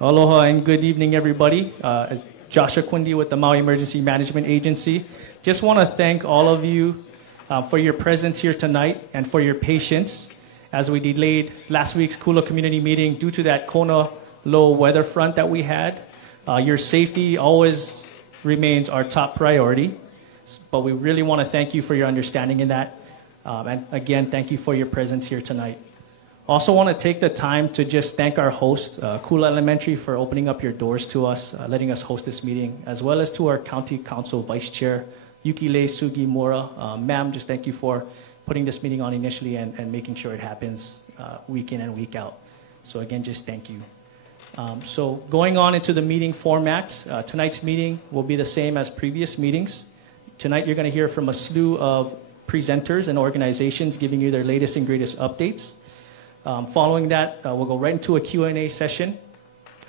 Aloha and good evening, everybody. Joshua Quindy with the Maui Emergency Management Agency. Just want to thank all of you for your presence here tonight and for your patience as we delayed last week's Kula community meeting due to that Kona low weather front that we had. Your safety always remains our top priority, but we really want to thank you for your understanding in that. And again, thank you for your presence here tonight. Also want to take the time to just thank our host, Kula Elementary, for opening up your doors to us, letting us host this meeting, as well as to our County Council Vice Chair, Yukile Sugimura. Ma'am, just thank you for putting this meeting on initially and making sure it happens week in and week out. So again, just thank you. So going on into the meeting format, tonight's meeting will be the same as previous meetings. Tonight you're going to hear from a slew of presenters and organizations giving you their latest and greatest updates. Following that, we'll go right into a Q&A session.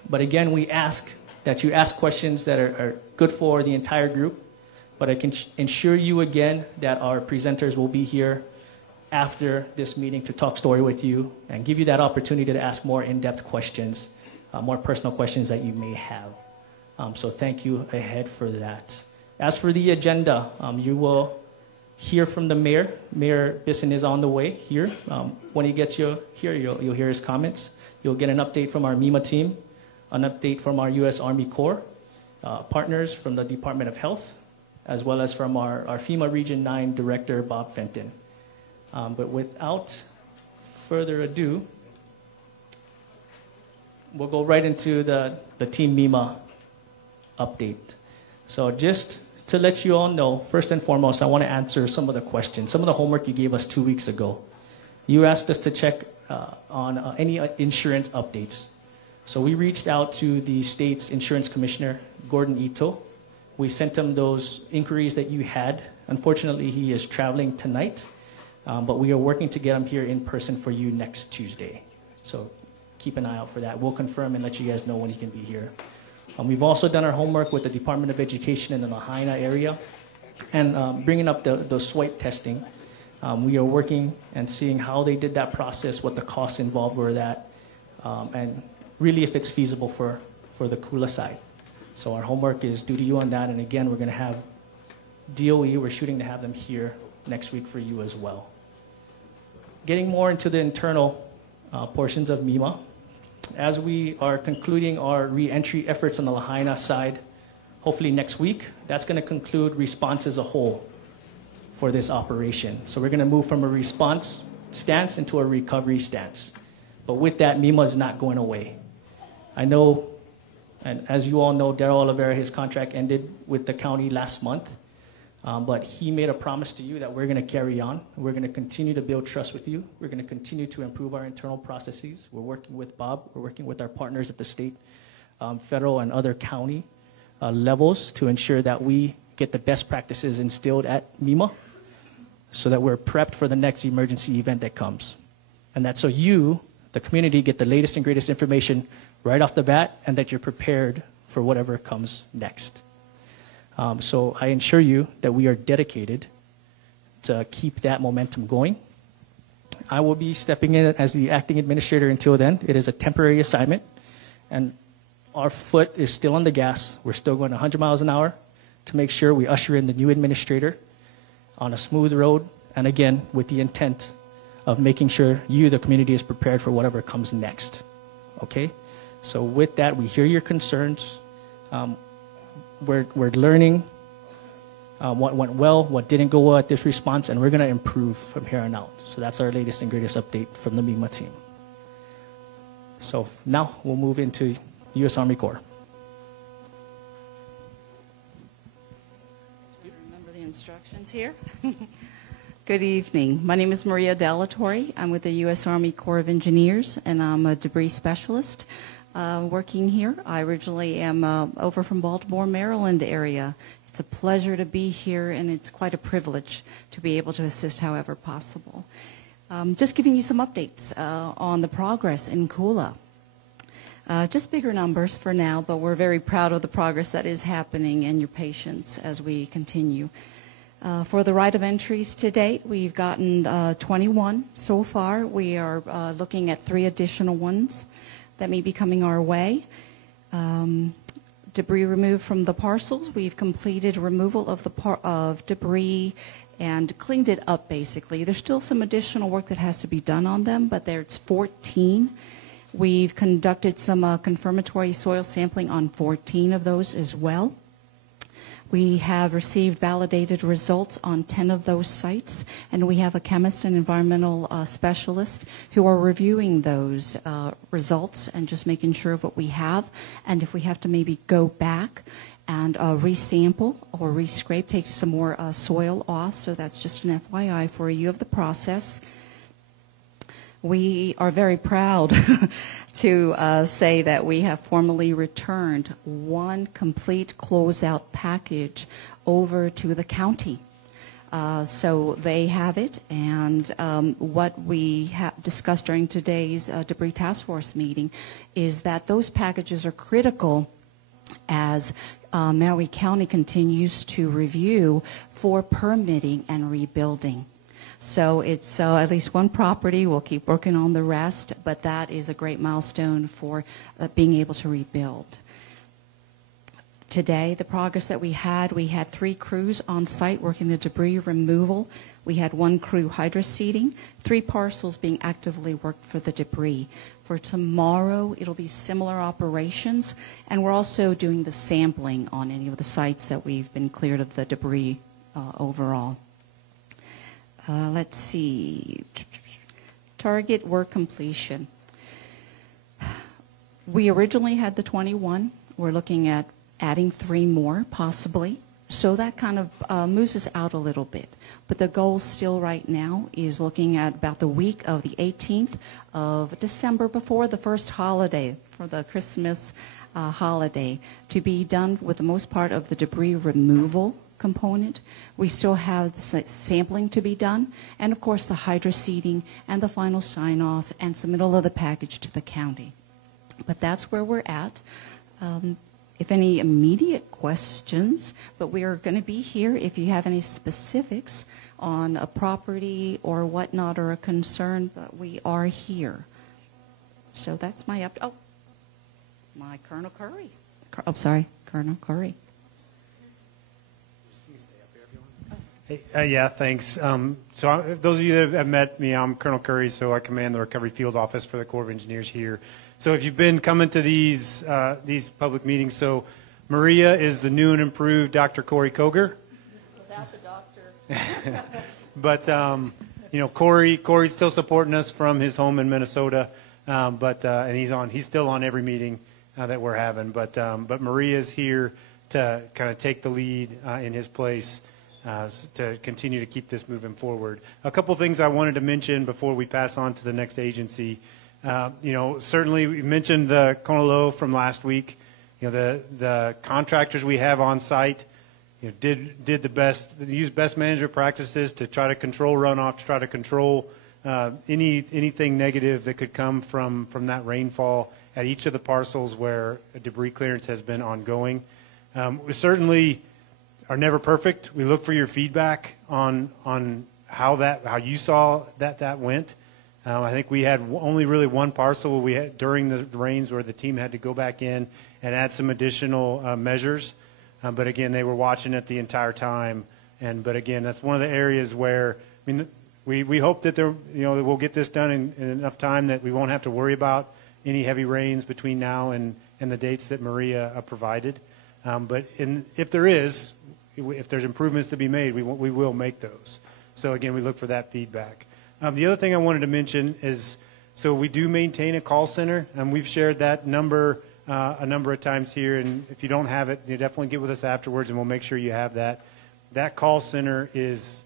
But again, we ask that you ask questions that are good for the entire group. But I can ensure you again that our presenters will be here after this meeting to talk story with you and give you that opportunity to ask more in-depth questions, more personal questions that you may have. So thank you ahead for that. As for the agenda, you will hear from the mayor. Mayor Bisson is on the way here. When he gets you here, you'll hear his comments. You'll get an update from our MEMA team, an update from our U.S. Army Corps, partners from the Department of Health, as well as from our FEMA Region 9 Director, Bob Fenton. But without further ado, we'll go right into the Team MEMA update. So just to let you all know, first and foremost, I want to answer some of the questions, some of the homework you gave us 2 weeks ago. You asked us to check on any insurance updates. So we reached out to the state's insurance commissioner, Gordon Ito. We sent him those inquiries that you had. Unfortunately, he is traveling tonight, but we are working to get him here in person for you next Tuesday. So keep an eye out for that. We'll confirm and let you guys know when he can be here. We've also done our homework with the Department of Education in the Lahaina area and bringing up the swipe testing. We are working and seeing how they did that process, what the costs involved were that, and really if it's feasible for the Kula side. So our homework is due to you on that, and again, we're going to have DOE, we're shooting to have them here next week for you as well. Getting more into the internal portions of MEMA. As we are concluding our re-entry efforts on the Lahaina side, hopefully next week, that's going to conclude response as a whole for this operation. So we're going to move from a response stance into a recovery stance. But with that, MEMA is not going away. I know, and as you all know, Darryl Oliveira, his contract ended with the county last month. But he made a promise to you that we're going to carry on. We're going to continue to build trust with you. We're going to continue to improve our internal processes. We're working with Bob. We're working with our partners at the state, federal, and other county levels to ensure that we get the best practices instilled at MEMA so that we're prepped for the next emergency event that comes. And that so you, the community, get the latest and greatest information right off the bat and that you're prepared for whatever comes next. So I assure you that we are dedicated to keep that momentum going. I will be stepping in as the acting administrator until then. It is a temporary assignment, and our foot is still on the gas. We're still going 100 miles an hour to make sure we usher in the new administrator on a smooth road, and again, with the intent of making sure you, the community, is prepared for whatever comes next. Okay? So with that, we hear your concerns. We're learning what went well, what didn't go well at this response, and we're going to improve from here on out. So that's our latest and greatest update from the MEMA team. So now we'll move into U.S. Army Corps. You remember the instructions here? Good evening. My name is Maria Delatorre. I'm with the U.S. Army Corps of Engineers, and I'm a debris specialist. Working here. I originally am over from Baltimore, Maryland area. It's a pleasure to be here, and it's quite a privilege to be able to assist however possible. Just giving you some updates on the progress in Kula. Just bigger numbers for now, but we're very proud of the progress that is happening and your patience as we continue. For the right of entries to date, we've gotten 21 so far. We are looking at 3 additional ones that may be coming our way. Debris removed from the parcels. We've completed removal of of debris and cleaned it up, basically. There's still some additional work that has to be done on them, but there's 14. We've conducted some confirmatory soil sampling on 14 of those as well. We have received validated results on 10 of those sites, and we have a chemist and environmental specialist who are reviewing those results and just making sure of what we have. And if we have to maybe go back and resample or rescrape, take some more soil off. So that's just an FYI for you of the process. We are very proud to say that we have formally returned one complete closeout package over to the county. So they have it, and what we discussed during today's debris task force meeting is that those packages are critical as Maui County continues to review for permitting and rebuilding. So it's at least one property. We'll keep working on the rest, but that is a great milestone for being able to rebuild. Today, the progress that we had 3 crews on site working the debris removal. We had 1 crew hydroseeding, 3 parcels being actively worked for the debris. For tomorrow, it'll be similar operations, and we're also doing the sampling on any of the sites that we've been cleared of the debris overall. Let's see. Target work completion. We originally had the 21. We're looking at adding 3 more, possibly. So that kind of moves us out a little bit. But the goal still right now is looking at about the week of the 18th of December, before the first holiday, for the Christmas holiday, to be done with the most part of the debris removal component. We still have the sampling to be done, and of course the hydroseeding and the final sign-off and submittal of the package to the county. But that's where we're at. If any immediate questions, but we are going to be here if you have any specifics on a property or whatnot or a concern, but we are here. So that's my my Colonel Curry. Colonel Curry. Hey, yeah, thanks. So those of you that have met me, I'm Colonel Curry, so I command the Recovery Field Office for the Corps of Engineers here. So if you've been coming to these public meetings, so Maria is the new and improved Dr. Corey Koger. Without the doctor. But, you know, Corey's still supporting us from his home in Minnesota, and he's still on every meeting that we're having. But Maria's here to kind of take the lead in his place. To continue to keep this moving forward. A couple things I wanted to mention before we pass on to the next agency. You know, certainly we mentioned the Konolo from last week. You know, the contractors we have on site, you know, did the best, used best management practices to try to control runoff, to try to control anything negative that could come from that rainfall at each of the parcels where a debris clearance has been ongoing. We certainly are never perfect. We look for your feedback on how you saw that went. I think we had only really one parcel where we had during the rains where the team had to go back in and add some additional measures. But again, they were watching it the entire time. But again, that's one of the areas where we hope that we'll get this done in enough time that we won't have to worry about any heavy rains between now and the dates that Maria provided. But if there's improvements to be made, we will make those. So again, we look for that feedback. The other thing I wanted to mention is, so we do maintain a call center, and we've shared that number a number of times here. And if you don't have it, you definitely get with us afterwards, and we'll make sure you have that. That call center is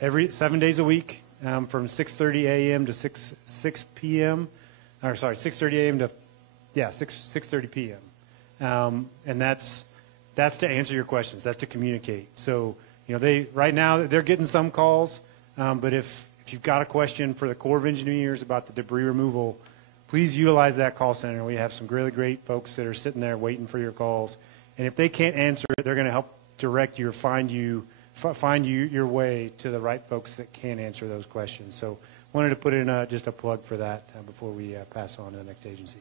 every 7 days a week, from 6:30 a.m. to 6 p.m. Or sorry, 6:30 a.m. to 6:30 p.m. And that's to answer your questions. That's to communicate. So, you know, right now they're getting some calls, but if you've got a question for the Corps of Engineers about the debris removal, please utilize that call center. We have some really great folks that are sitting there waiting for your calls. And if they can't answer it, they're going to help direct you or find you your way to the right folks that can answer those questions. So, wanted to put in just a plug for that before we pass on to the next agency.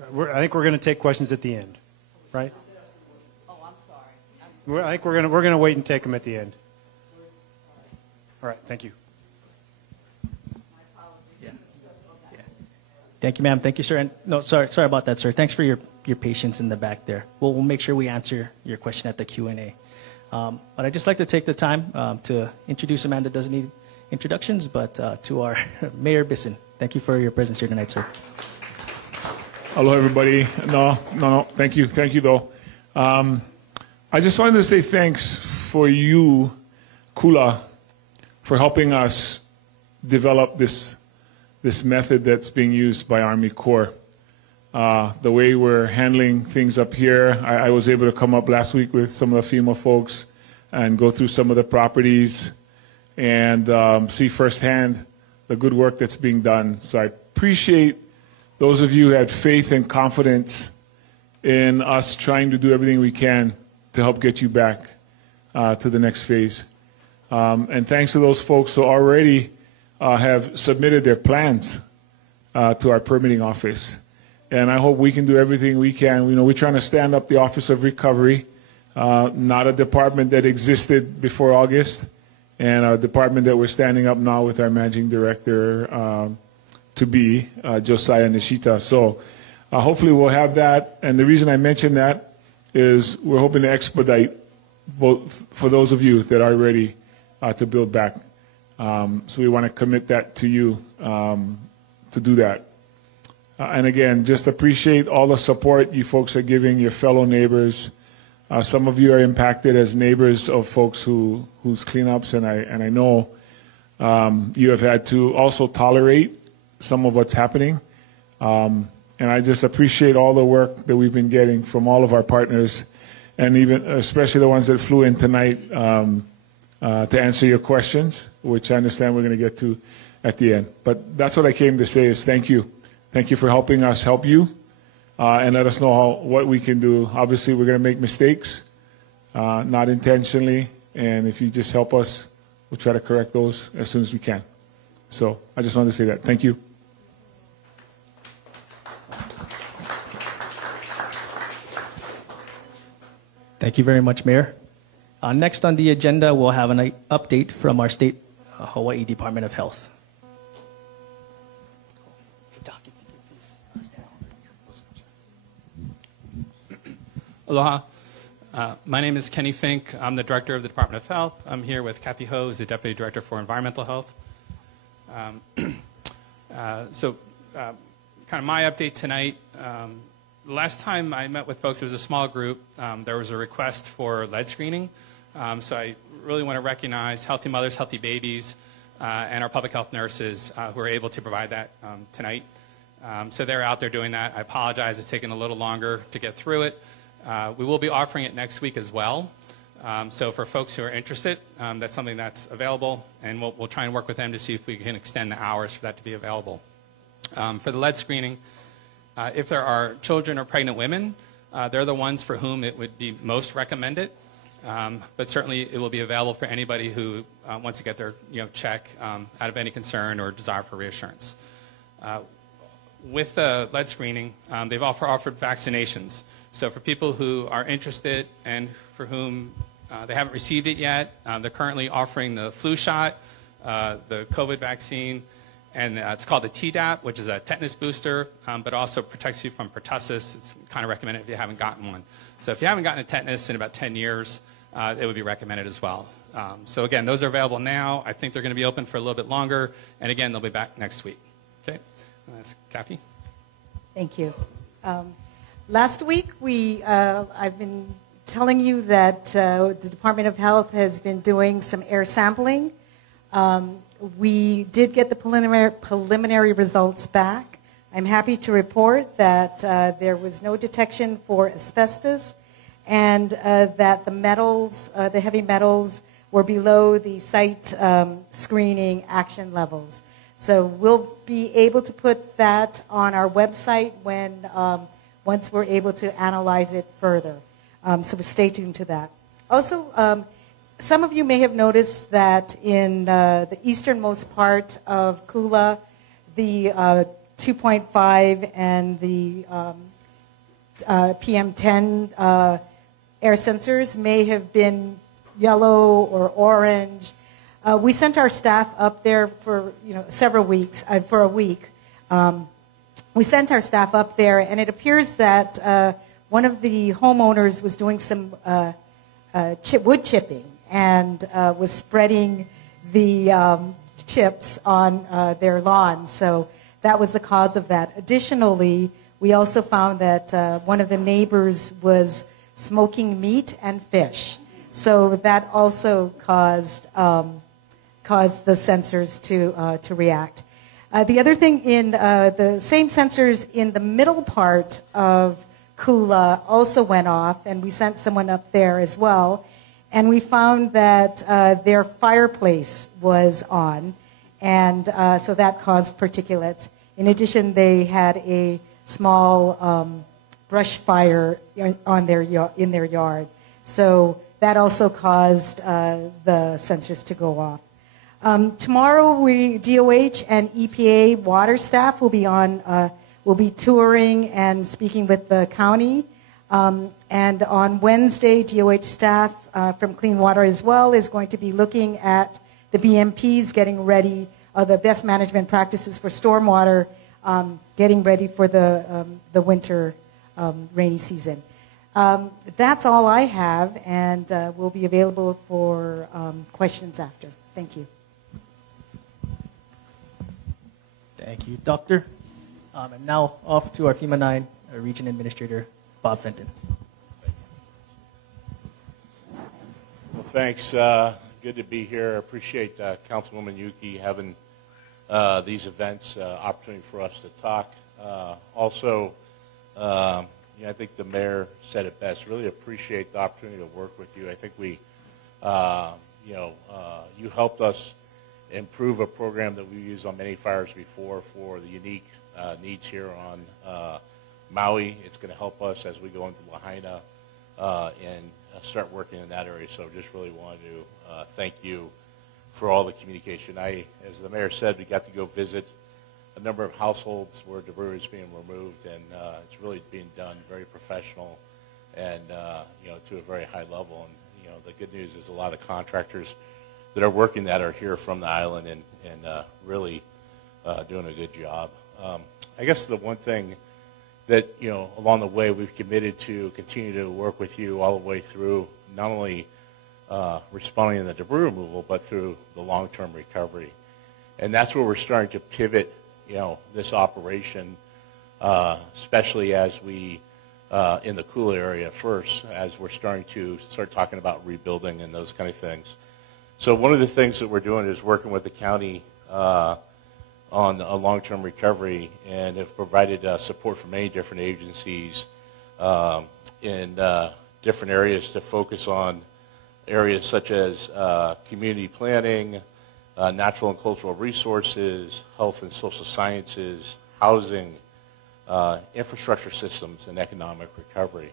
I think we're going to take questions at the end, right? Oh, I'm sorry. I think we're going to wait and take them at the end. All right, thank you. Thank you, ma'am. Thank you, sir. And no, sorry about that, sir. Thanks for your patience in the back there. We'll make sure we answer your question at the Q&A. But I'd just like to take the time to introduce a man that doesn't need introductions, but to our Mayor Bisson. Thank you for your presence here tonight, sir. Hello, everybody. No. Thank you, though. I just wanted to say thanks for you, Kula, for helping us develop this method that's being used by Army Corps. The way we're handling things up here, I was able to come up last week with some of the FEMA folks and go through some of the properties and see firsthand the good work that's being done. So I appreciate those of you who had faith and confidence in us trying to do everything we can to help get you back to the next phase. And thanks to those folks who already have submitted their plans to our permitting office. And I hope we can do everything we can. You know, we're trying to stand up the Office of Recovery, not a department that existed before August, and a department that we're standing up now with our managing director to be, Josiah Nishita. So hopefully we'll have that. And the reason I mention that is we're hoping to expedite both for those of you that are ready to build back. So we want to commit that to you to do that. And again, just appreciate all the support you folks are giving your fellow neighbors. Some of you are impacted as neighbors of folks whose cleanups, and I know you have had to also tolerate some of what's happening. And I just appreciate all the work that we've been getting from all of our partners, and even especially the ones that flew in tonight to answer your questions, which I understand we're going to get to at the end. But that's what I came to say is thank you. Thank you for helping us help you and let us know what we can do. Obviously, we're going to make mistakes, not intentionally. And if you just help us, we'll try to correct those as soon as we can. So I just wanted to say that. Thank you. Thank you very much, Mayor. Next on the agenda, we'll have an update from our state Hawaii Department of Health. Aloha. My name is Kenny Fink. I'm the director of the Department of Health. I'm here with Kathy Ho, who's the deputy director for environmental health. Kind of my update tonight. Last time I met with folks, it was a small group. There was a request for lead screening. So I really want to recognize Healthy Mothers, Healthy Babies, and our public health nurses who are able to provide that tonight. So they're out there doing that. I apologize, it's taken a little longer to get through it. We will be offering it next week as well. So for folks who are interested, that's something that's available, and we'll try and work with them to see if we can extend the hours for that to be available. For the lead screening, if there are children or pregnant women, they're the ones for whom it would be most recommended. But certainly it will be available for anybody who wants to get their check out of any concern or desire for reassurance. With the lead screening, they've offered vaccinations. So for people who are interested and for whom they haven't received it yet, they're currently offering the flu shot, the COVID vaccine, and it's called the Tdap, which is a tetanus booster, but also protects you from pertussis. It's kind of recommended if you haven't gotten one. So if you haven't gotten a tetanus in about 10 years, it would be recommended as well. So again, those are available now. I think they're going to be open for a little bit longer. And again, they'll be back next week. Okay, that's Kathy. Thank you. Last week, I've been telling you that the Department of Health has been doing some air sampling. We did get the preliminary results back. I'm happy to report that there was no detection for asbestos and that the metals, the heavy metals, were below the site screening action levels. So we'll be able to put that on our website once we're able to analyze it further. So stay tuned to that. Also, some of you may have noticed that in the easternmost part of Kula, the 2.5 and the PM10 air sensors may have been yellow or orange. We sent our staff up there for several weeks, for a week. We sent our staff up there, and it appears that one of the homeowners was doing some wood chipping and was spreading the chips on their lawn. So that was the cause of that. Additionally, we also found that one of the neighbors was smoking meat and fish. So that also caused the sensors to react. The other thing, in the same sensors in the middle part of Kula also went off, and we sent someone up there as well. And we found that their fireplace was on, and so that caused particulates. In addition, they had a small brush fire in their yard. So that also caused the sensors to go off. Tomorrow, DOH and EPA water staff will be touring and speaking with the county. And on Wednesday, DOH staff from Clean Water as well is going to be looking at the BMPs, getting ready, the best management practices for stormwater, getting ready for the winter rainy season. That's all I have, and we'll be available for questions after. Thank you. Thank you, Doctor. And now off to our FEMA 9 Region Administrator, Bob Fenton. Well, thanks. Good to be here. I appreciate Councilwoman Yuki having these events, opportunity for us to talk. Also, I think the mayor said it best. Really appreciate the opportunity to work with you. I think we, you helped us improve a program that we've used on many fires before for the unique needs here on Maui. It's going to help us as we go into Lahaina and start working in that area. So just really wanted to thank you for all the communication. As the mayor said, we got to go visit a number of households where debris is being removed, and it's really being done very professional and to a very high level. And the good news is a lot of contractors that are working that are here from the island and really doing a good job. I guess the one thing that, along the way we've committed to continue to work with you all the way through, not only responding to the debris removal, but through the long-term recovery. And that's where we're starting to pivot, this operation, especially as we, in the Kula area first, as we're starting to start talking about rebuilding and those kind of things. So one of the things that we're doing is working with the county on a long-term recovery, and have provided support from many different agencies in different areas to focus on areas such as community planning, natural and cultural resources, health and social sciences, housing, infrastructure systems, and economic recovery.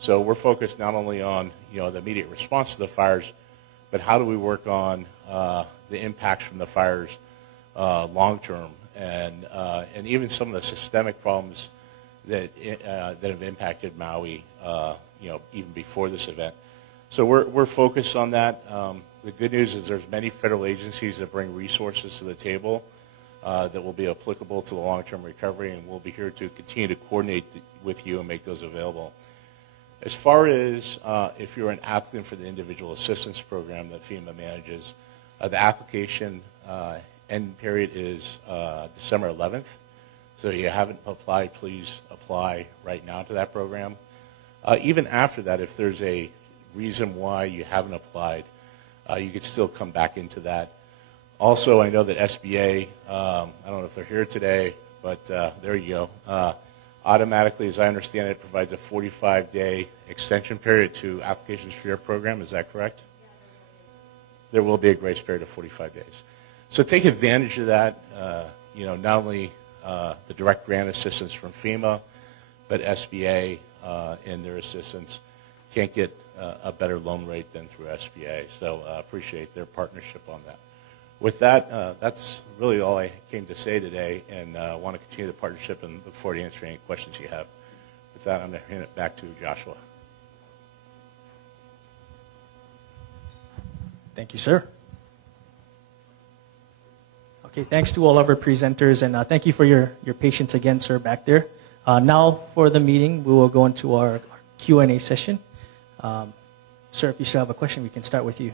So we're focused not only on the immediate response to the fires, but how do we work on the impacts from the fires long term, and even some of the systemic problems that have impacted Maui, even before this event. So we're focused on that. The good news is there's many federal agencies that bring resources to the table that will be applicable to the long-term recovery, and we'll be here to continue to coordinate with you and make those available. As far as if you're an applicant for the individual assistance program that FEMA manages, the application end period is December 11th. So if you haven't applied, please apply right now to that program. Even after that, if there's a reason why you haven't applied, you could still come back into that. Also, I know that SBA, I don't know if they're here today, but there you go. Automatically, as I understand it, provides a 45-day extension period to applications for your program. Is that correct? There will be a grace period of 45 days. So take advantage of that, not only the direct grant assistance from FEMA, but SBA and their assistance can't get a better loan rate than through SBA. So appreciate their partnership on that. with that, that's really all I came to say today, and I want to continue the partnership and look forward to answering any questions you have. With that, I'm going to hand it back to Joshua. Thank you, sir. Okay, thanks to all of our presenters, and thank you for your patience again, sir, back there. Now for the meeting, we will go into our Q&A session. Sir, if you still have a question, we can start with you.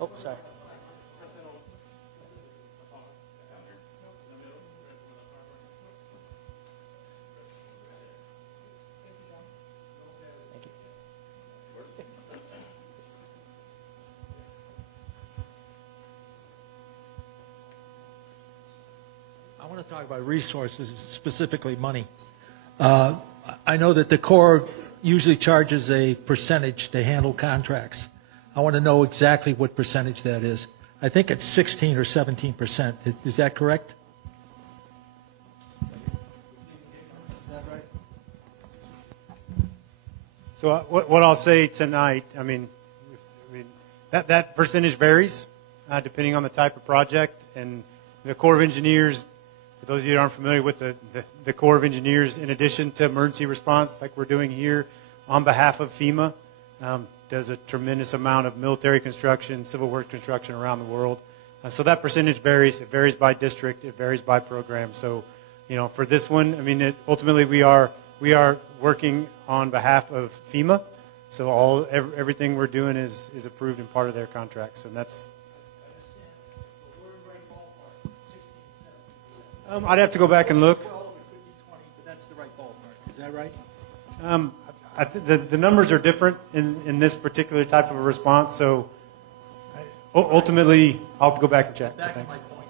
Oh, sorry. I want to talk about resources, specifically money. I know that the Corps usually charges a percentage to handle contracts. I want to know exactly what percentage that is. I think it's 16 or 17%. Is that correct? Is that right? So what I'll say tonight, I mean that percentage varies depending on the type of project. And the Corps of Engineers, for those of you that aren't familiar with the Corps of Engineers, in addition to emergency response like we're doing here on behalf of FEMA, does a tremendous amount of military construction, civil works construction around the world. So that percentage varies. It varies by district. It varies by program. So, for this one, I mean, ultimately we are working on behalf of FEMA. So everything we're doing is approved and part of their contracts, and that's. I'd have to go back and look. Well, it could be 20, but that's the right ballpark. Is that right? The numbers are different in this particular type of a response, so ultimately I'll have to go back and check. Back to my point.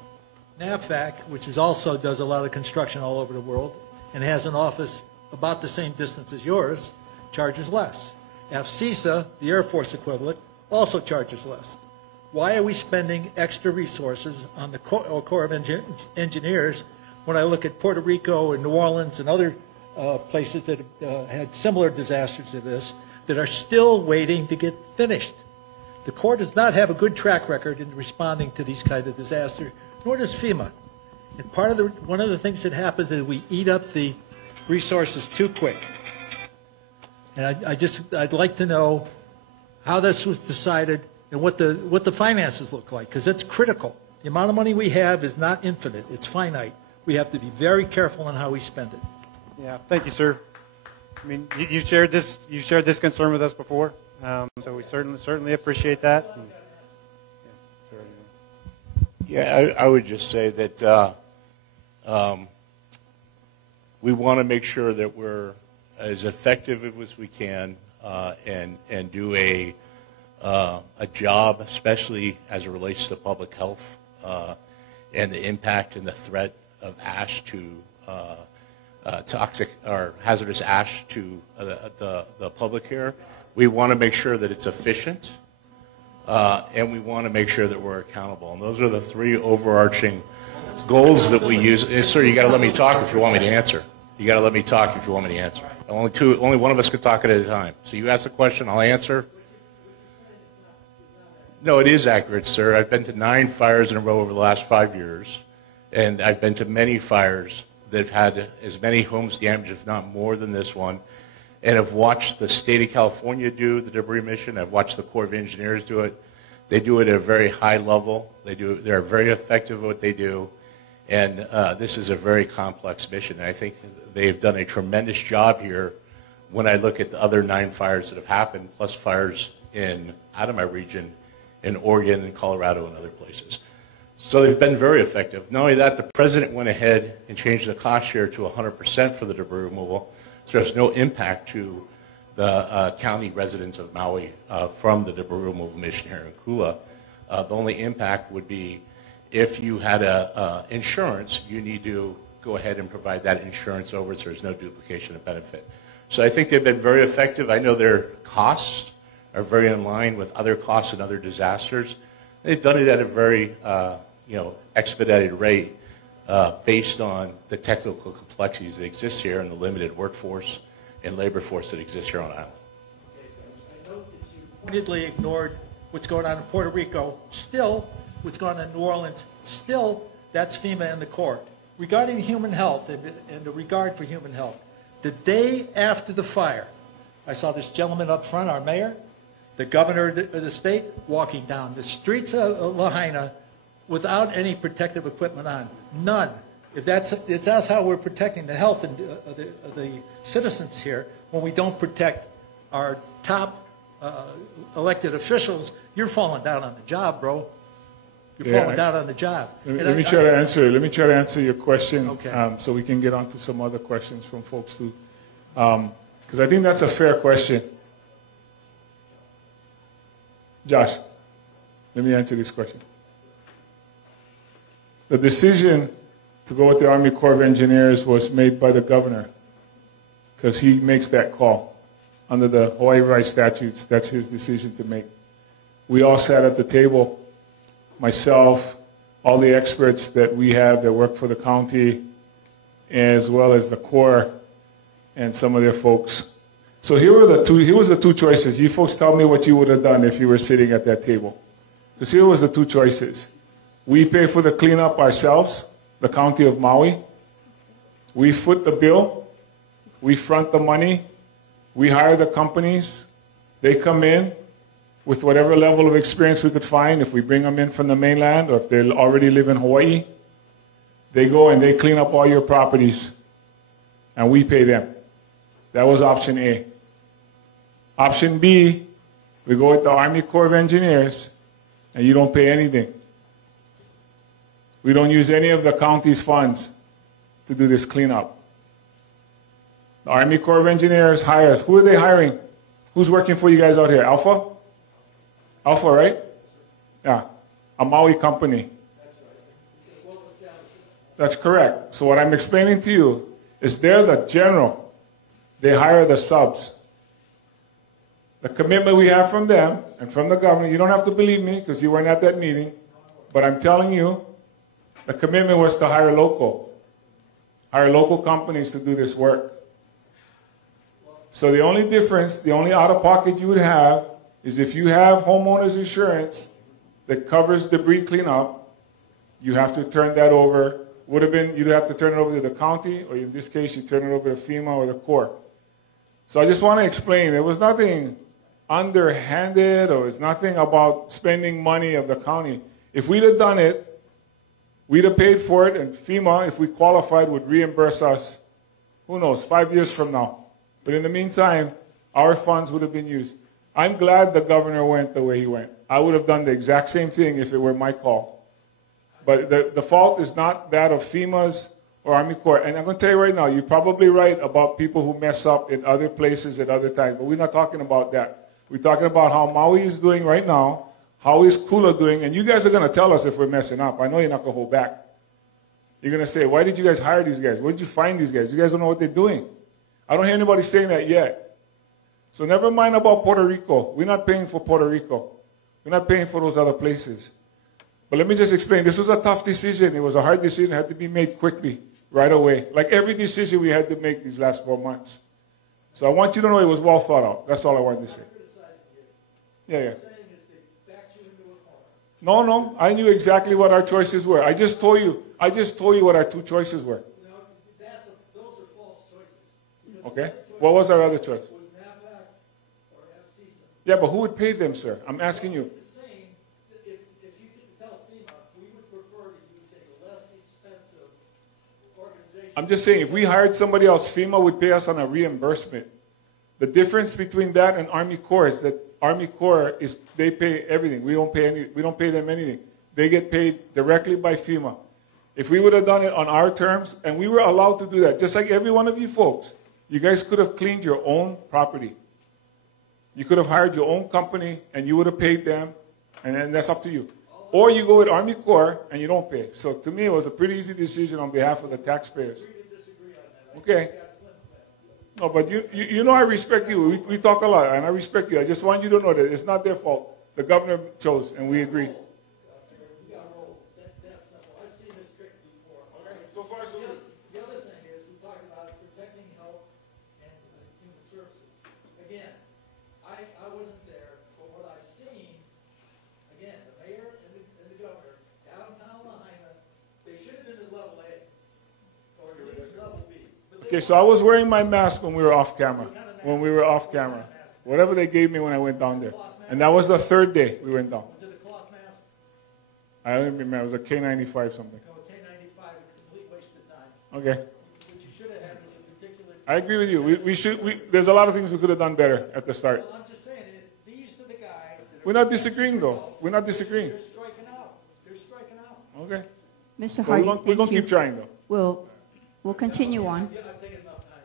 NAVFAC, which also does a lot of construction all over the world and has an office about the same distance as yours, charges less. AFCISA, the Air Force equivalent, also charges less. Why are we spending extra resources on the Corps of Engineers when I look at Puerto Rico and New Orleans and other places that had similar disasters to this that are still waiting to get finished? The Corps does not have a good track record in responding to these kinds of disasters, nor does FEMA. And one of the things that happens is we eat up the resources too quick. And I'd like to know how this was decided and what the finances look like, because it's critical. The amount of money we have is not infinite; it's finite. We have to be very careful on how we spend it. Yeah, thank you, sir. I mean, you shared this concern with us before, so we certainly appreciate that. Yeah, I would just say that we want to make sure that we're as effective as we can and do a job, especially as it relates to public health and the impact and the threat of ash to toxic or hazardous ash to the public here. We want to make sure that it's efficient, and we want to make sure that we're accountable. And those are the three overarching goals that we use. Sir, you got to let me talk if you want me to answer. You got to let me talk if you want me to answer. Only one of us could talk at a time. So you ask a question, I'll answer. No, it is accurate, sir. I've been to 9 fires in a row over the last 5 years, and I've been to many fires that have had as many homes damaged, if not more than this one, and I've watched the state of California do the debris mission. I've watched the Corps of Engineers do it. They do it at a very high level. They're very effective at what they do, and this is a very complex mission. And I think they've done a tremendous job here when I look at the other 9 fires that have happened, plus fires out of my region in Oregon and Colorado and other places. So they've been very effective. Not only that, the president went ahead and changed the cost share to 100% for the debris removal, so there's no impact to the county residents of Maui from the debris removal mission here in Kula. The only impact would be if you had insurance, you need to go ahead and provide that insurance over so there's no duplication of benefit. So I think they've been very effective. I know their costs are very in line with other costs and other disasters. They've done it at a very expedited rate based on the technical complexities that exist here and the limited workforce and labor force that exists here on island. I know that you pointedly ignored what's going on in Puerto Rico. Still, what's going on in New Orleans, still, that's FEMA and the Corps. Regarding human health and the regard for human health, the day after the fire, I saw this gentleman up front, our mayor, the governor of the state, walking down the streets of Lahaina without any protective equipment on. None. If that's how we're protecting the health of the citizens here, when we don't protect our top elected officials, you're falling down on the job, bro. You're falling down on the job. Let me try to answer. Let me try to answer your question, Okay. so we can get on to some other questions from folks too, because I think that's a fair question. Josh, let me answer this question. The decision to go with the Army Corps of Engineers was made by the governor, because he makes that call. Under the Hawaii Rights statutes, that's his decision to make. We all sat at the table, myself, all the experts that we have that work for the county, as well as the Corps and some of their folks. So here was the two choices. You folks tell me what you would have done if you were sitting at that table. Because here was the two choices. We pay for the cleanup ourselves, the county of Maui. We foot the bill. We front the money. We hire the companies. They come in with whatever level of experience we could find. If we bring them in from the mainland or if they already live in Hawaii, they go and they clean up all your properties and we pay them. That was option A. Option B, we go with the Army Corps of Engineers and you don't pay anything. We don't use any of the county's funds to do this cleanup. The Army Corps of Engineers hires. Who are they hiring? Who's working for you guys out here? Alpha? Alpha, right? Yeah. A Maui company. That's correct. So what I'm explaining to you is they're the general. They hire the subs. The commitment we have from them and from the government, you don't have to believe me because you weren't at that meeting, but I'm telling you, the commitment was to hire local companies to do this work. So the only difference, the only out-of-pocket you would have is if you have homeowners insurance that covers debris cleanup, you have to turn that over. You'd have to turn it over to the county, or in this case, you turn it over to FEMA or the Corps. So I just want to explain, there was nothing underhanded or it's nothing about spending money of the county. If we'd have done it, we'd have paid for it, and FEMA, if we qualified, would reimburse us, who knows, 5 years from now. But in the meantime, our funds would have been used. I'm glad the governor went the way he went. I would have done the exact same thing if it were my call. But the fault is not that of FEMA's or Army Corps. And I'm going to tell you right now, you're probably right about people who mess up in other places at other times. But we're not talking about that. We're talking about how Maui is doing right now, how is Kula doing, and you guys are going to tell us if we're messing up. I know you're not going to hold back. You're going to say, why did you guys hire these guys? Where did you find these guys? You guys don't know what they're doing. I don't hear anybody saying that yet. So never mind about Puerto Rico. We're not paying for Puerto Rico. We're not paying for those other places. But let me just explain. This was a tough decision. It was a hard decision. It had to be made quickly, right away. Like every decision we had to make these last 4 months. So I want you to know it was well thought out. That's all I wanted to say. Yeah. No. I knew exactly what our choices were. I just told you what our two choices were. Those are false choices. Okay. What was our other choice? Yeah, but who would pay them, sir? I'm asking you. If you could tell FEMA, we would prefer to use a less expensive organization. I'm just saying, if we hired somebody else, FEMA would pay us on a reimbursement. The difference between that and Army Corps is that Army Corps they pay everything. We don't pay them anything. They get paid directly by FEMA. If we would have done it on our terms, and we were allowed to do that, just like every one of you folks, you guys could have cleaned your own property. You could have hired your own company, and you would have paid them, and that's up to you. Or you go with Army Corps, and you don't pay. So to me, it was a pretty easy decision on behalf of the taxpayers. Okay. No, but you know I respect you. We talk a lot, and I respect you. I just want you to know that it's not their fault. The governor chose, and we agree. So far, so good. The other thing is, we talked about protecting health and human services. Again, I wasn't there, but what I've seen, again, the mayor and the governor Okay, so I was wearing my mask when we were off camera. When we were off camera. Whatever they gave me when I went down there. And that was the third day we went down. Was it a cloth mask? I don't remember. It was a K95 something. No, K95, a complete waste of time. Okay. What you should have had was a particular... I agree with you. There's a lot of things we could have done better at the start. Well, I'm just saying, these are the guys that are... We're not disagreeing, though. We're not disagreeing. They're striking out. They're striking out. Okay. Mr. So Hardy, we're going to keep trying, though. We'll continue on. Yeah, I'm taking enough time.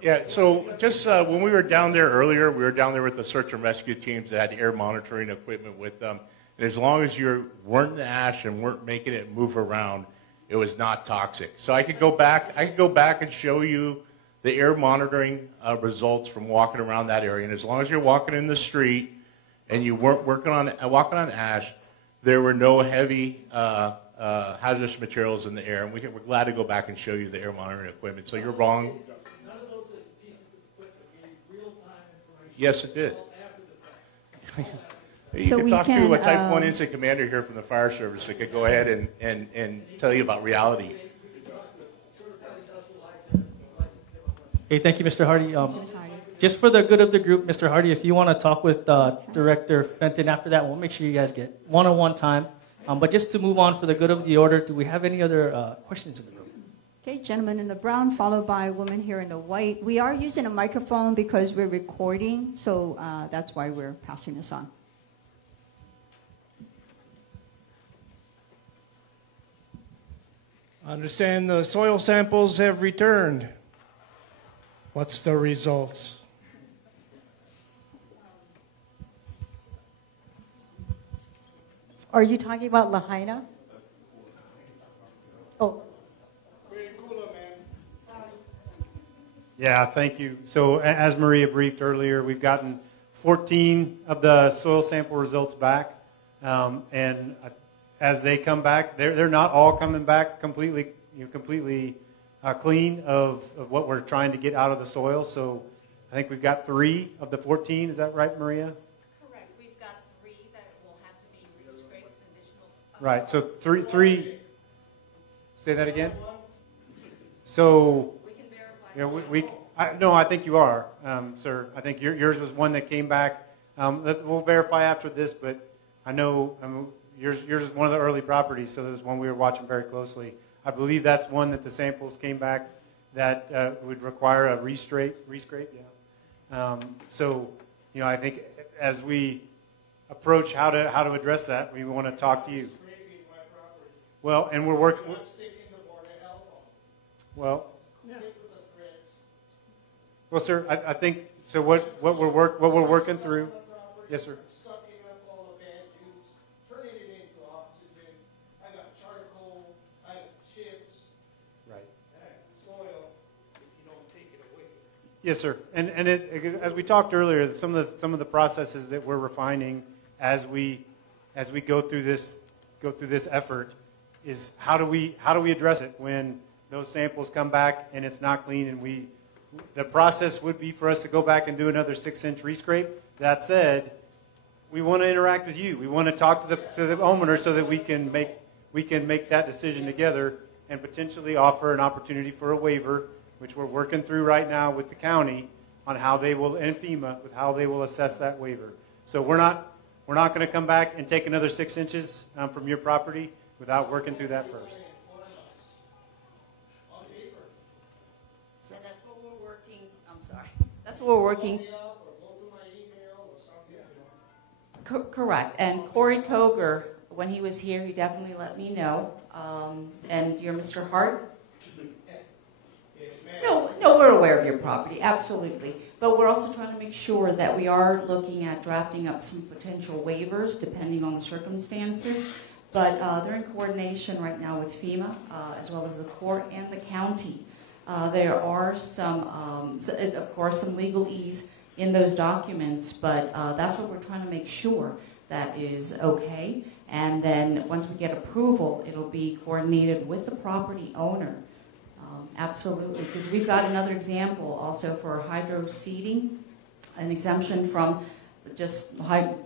Yeah, so just when we were down there earlier, we were down there with the search and rescue teams that had air monitoring equipment with them. And as long as you weren't in the ash and weren't making it move around, it was not toxic. So I could go back and show you the air monitoring results from walking around that area. And as long as you're walking in the street and you weren't walking on ash, there were no heavy hazardous materials in the air. And we're glad to go back and show you the air monitoring equipment. So you're wrong. None of those pieces of equipment gave real-time information. Yes, it did. After the fact. You So can we talk to can, a Type 1 incident commander here from the fire service that could go ahead and tell you about reality. Hey, thank you, Mr. Hardy. Just for the good of the group, Mr. Hardy, if you want to talk with Director Fenton after that, we'll make sure you guys get one-on-one time. But just to move on for the good of the order, do we have any other questions in the room? Okay, gentleman in the brown, followed by woman here in the white. We are using a microphone because we're recording, so that's why we're passing this on. I understand the soil samples have returned. What's the results? Are you talking about Lahaina? Oh. Yeah, thank you. So as Maria briefed earlier, we've gotten 14 of the soil sample results back. And as they come back, they're not all coming back completely clean of what we're trying to get out of the soil. So I think we've got 3 of the 14. Is that right, Maria? Correct. We've got 3 that will have to be re-scraped, additional. Right. So three. Say that again. So. We can verify. Yeah, no, I think you are, sir. I think yours was one that came back. We'll verify after this, but I know yours is one of the early properties, so there's one we were watching very closely. I believe that's one that the samples came back that would require a rescrape. Yeah. So, I think as we approach how to address that, we want to talk to you. Well, and we're working. Well. Well, sir, I think so. What we're working through, yes, sir. Sucking up all the bad juice, turning it into oxygen. I got charcoal. I have chips. Right. I have soil. If you don't take it away. Yes, sir. And as we talked earlier, some of the processes that we're refining as we go through this effort is how do we address it when those samples come back and it's not clean and the process would be for us to go back and do another 6-inch rescrape. That said, we want to interact with you. We want to talk to the homeowner so that we can make that decision together and potentially offer an opportunity for a waiver, which we're working through right now with the county on how they will, and FEMA, with how they will assess that waiver. So we're not going to come back and take another 6 inches from your property without working through that first. That's what we're working. Correct. And Corey Koger, when he was here, he definitely let me know. And you're Mr. Hart? No, we're aware of your property, absolutely. But we're also trying to make sure that we are looking at drafting up some potential waivers depending on the circumstances. But they're in coordination right now with FEMA, as well as the court and the county. There are some, of course, some legalese in those documents, but that's what we're trying to make sure that is okay. And then once we get approval, it'll be coordinated with the property owner. Absolutely, because we've got another example also for hydro seeding, an exemption from just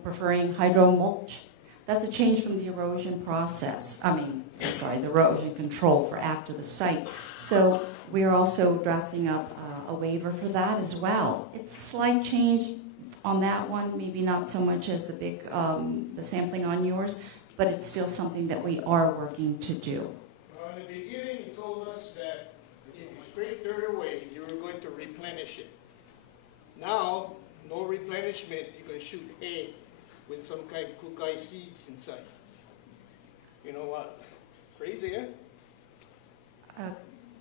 preferring hydro mulch. That's a change from the erosion process. I'm sorry, the erosion control for after the site. So we are also drafting up a waiver for that as well. It's a slight change on that one, maybe not so much as the big, the sampling on yours, but it's still something that we are working to do. Well, in the beginning, you told us that if you scrape dirt away, you were going to replenish it. Now, no replenishment, you can shoot hay with some kind of kukai seeds inside. You know what? Crazy, eh?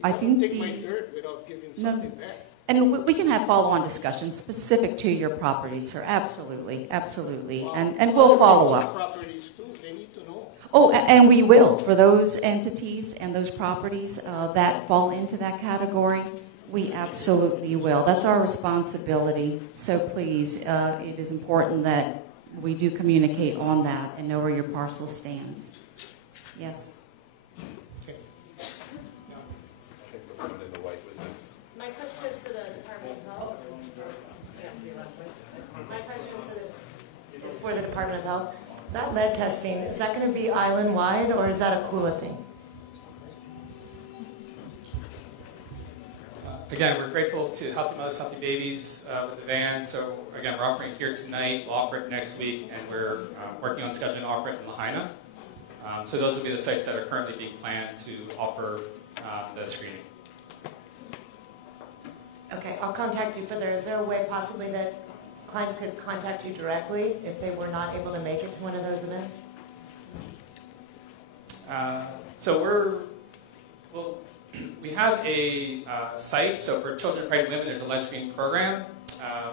I think take my dirt without giving something back. And we can have follow-on discussions specific to your properties, sir. Absolutely, absolutely. And we'll follow up. Properties too, they need to know. Oh, and we will. For those entities and those properties that fall into that category, we absolutely will. That's our responsibility. So please, it is important that we do communicate on that and know where your parcel stands. Yes. My question is for the Department of Health. My question is for the Department of Health. That lead testing, is that going to be island-wide, or is that a Kula thing? Again, we're grateful to Healthy Mothers, Healthy Babies with the van. So again, we're offering here tonight, we'll offer it next week, and we're working on scheduling to offer it in Lahaina. So those will be the sites that are currently being planned to offer the screening. Okay, I'll contact you further. Is there a way possibly that clients could contact you directly if they were not able to make it to one of those events? We have a site, so for children, pregnant women, there's a lead screening program.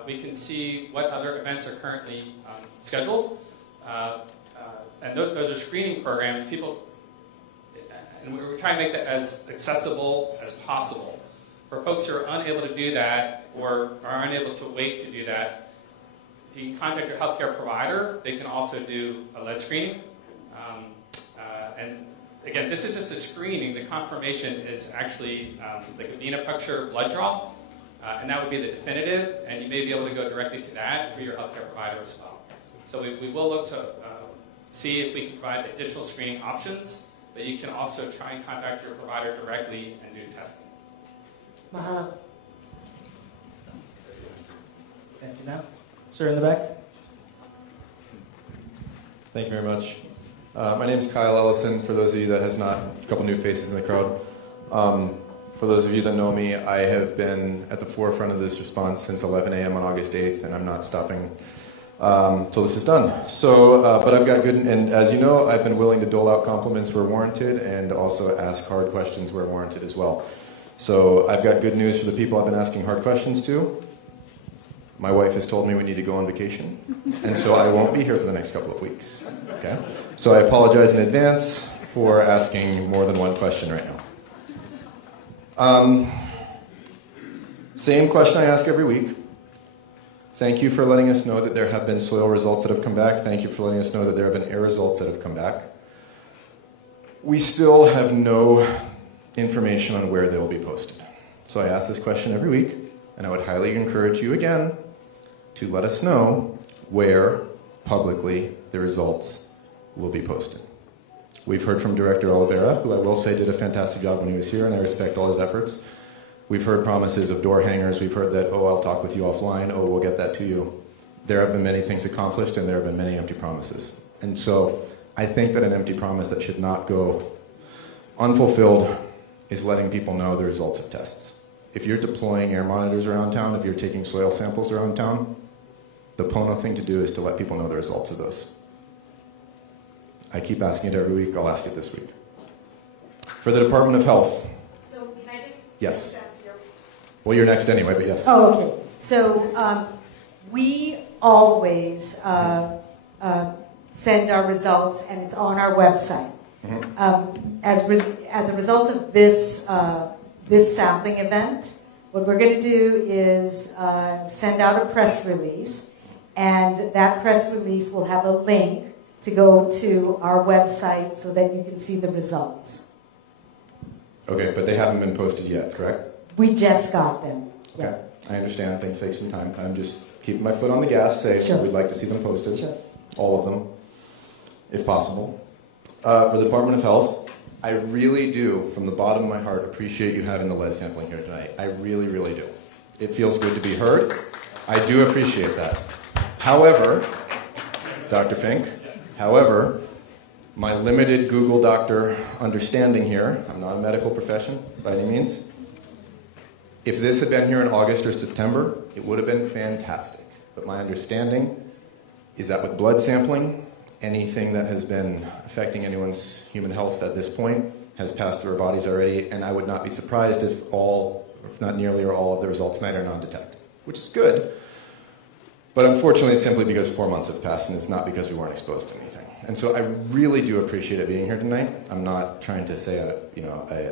We can see what other events are currently scheduled. And those are screening programs. And we're trying to make that as accessible as possible. For folks who are unable to do that or are unable to wait to do that, if you contact your healthcare provider, they can also do a lead screening. And again, this is just a screening. The confirmation is actually like a venipuncture blood draw, and that would be the definitive, and you may be able to go directly to that through your healthcare provider as well. So we will look to see if we can provide additional screening options, but you can also try and contact your provider directly and do testing. Mahalo. Thank you now. Sir in the back. Thank you very much. My name is Kyle Ellison, for those of you that has not, a couple new faces in the crowd. For those of you that know me, I have been at the forefront of this response since 11 a.m. on August 8th, and I'm not stopping till this is done. So, but I've got good, and as you know, I've been willing to dole out compliments where warranted and also ask hard questions where warranted as well. So I've got good news for the people I've been asking hard questions to. My wife has told me we need to go on vacation, and so I won't be here for the next couple of weeks. Okay? So I apologize in advance for asking more than one question right now. Same question I ask every week. Thank you for letting us know that there have been soil results that have come back. Thank you for letting us know that there have been air results that have come back. We still have no information on where they'll be posted. So I ask this question every week, and I would highly encourage you again to let us know where publicly the results will be posted. We've heard from Director Oliveira, who I will say did a fantastic job when he was here, and I respect all his efforts. We've heard promises of door hangers. We've heard that, oh, I'll talk with you offline. Oh, we'll get that to you. There have been many things accomplished, and there have been many empty promises. And so I think that an empty promise that should not go unfulfilled is letting people know the results of tests. If you're deploying air monitors around town, if you're taking soil samples around town, the Pono thing to do is to let people know the results of those. I keep asking it every week. I'll ask it this week. For the Department of Health. So can I just... Yes. Well, you're next anyway, but yes. Oh, okay. So we always send our results, and it's on our website. Mm-hmm. As a result of this this sampling event, what we're going to do is send out a press release, and that press release will have a link to go to our website so that you can see the results. Okay, but they haven't been posted yet, correct? We just got them. Okay, I understand. Things take some time. I'm just keeping my foot on the gas, saying Sure. we'd like to see them posted. Sure. All of them. if possible. For the Department of Health, I really do, from the bottom of my heart, appreciate you having the lead sampling here tonight. I really, really do. It feels good to be heard. I do appreciate that. However, Dr. Fink, however, my limited Google doctor understanding here, I'm not a medical profession by any means, if this had been here in August or September, it would have been fantastic. But my understanding is that with blood sampling, anything that has been affecting anyone's human health at this point has passed through our bodies already, and I would not be surprised if all, if not nearly or all of the results tonight are non-detect, which is good. But unfortunately, it's simply because 4 months have passed, and it's not because we weren't exposed to anything. And so I really do appreciate it being here tonight. I'm not trying to say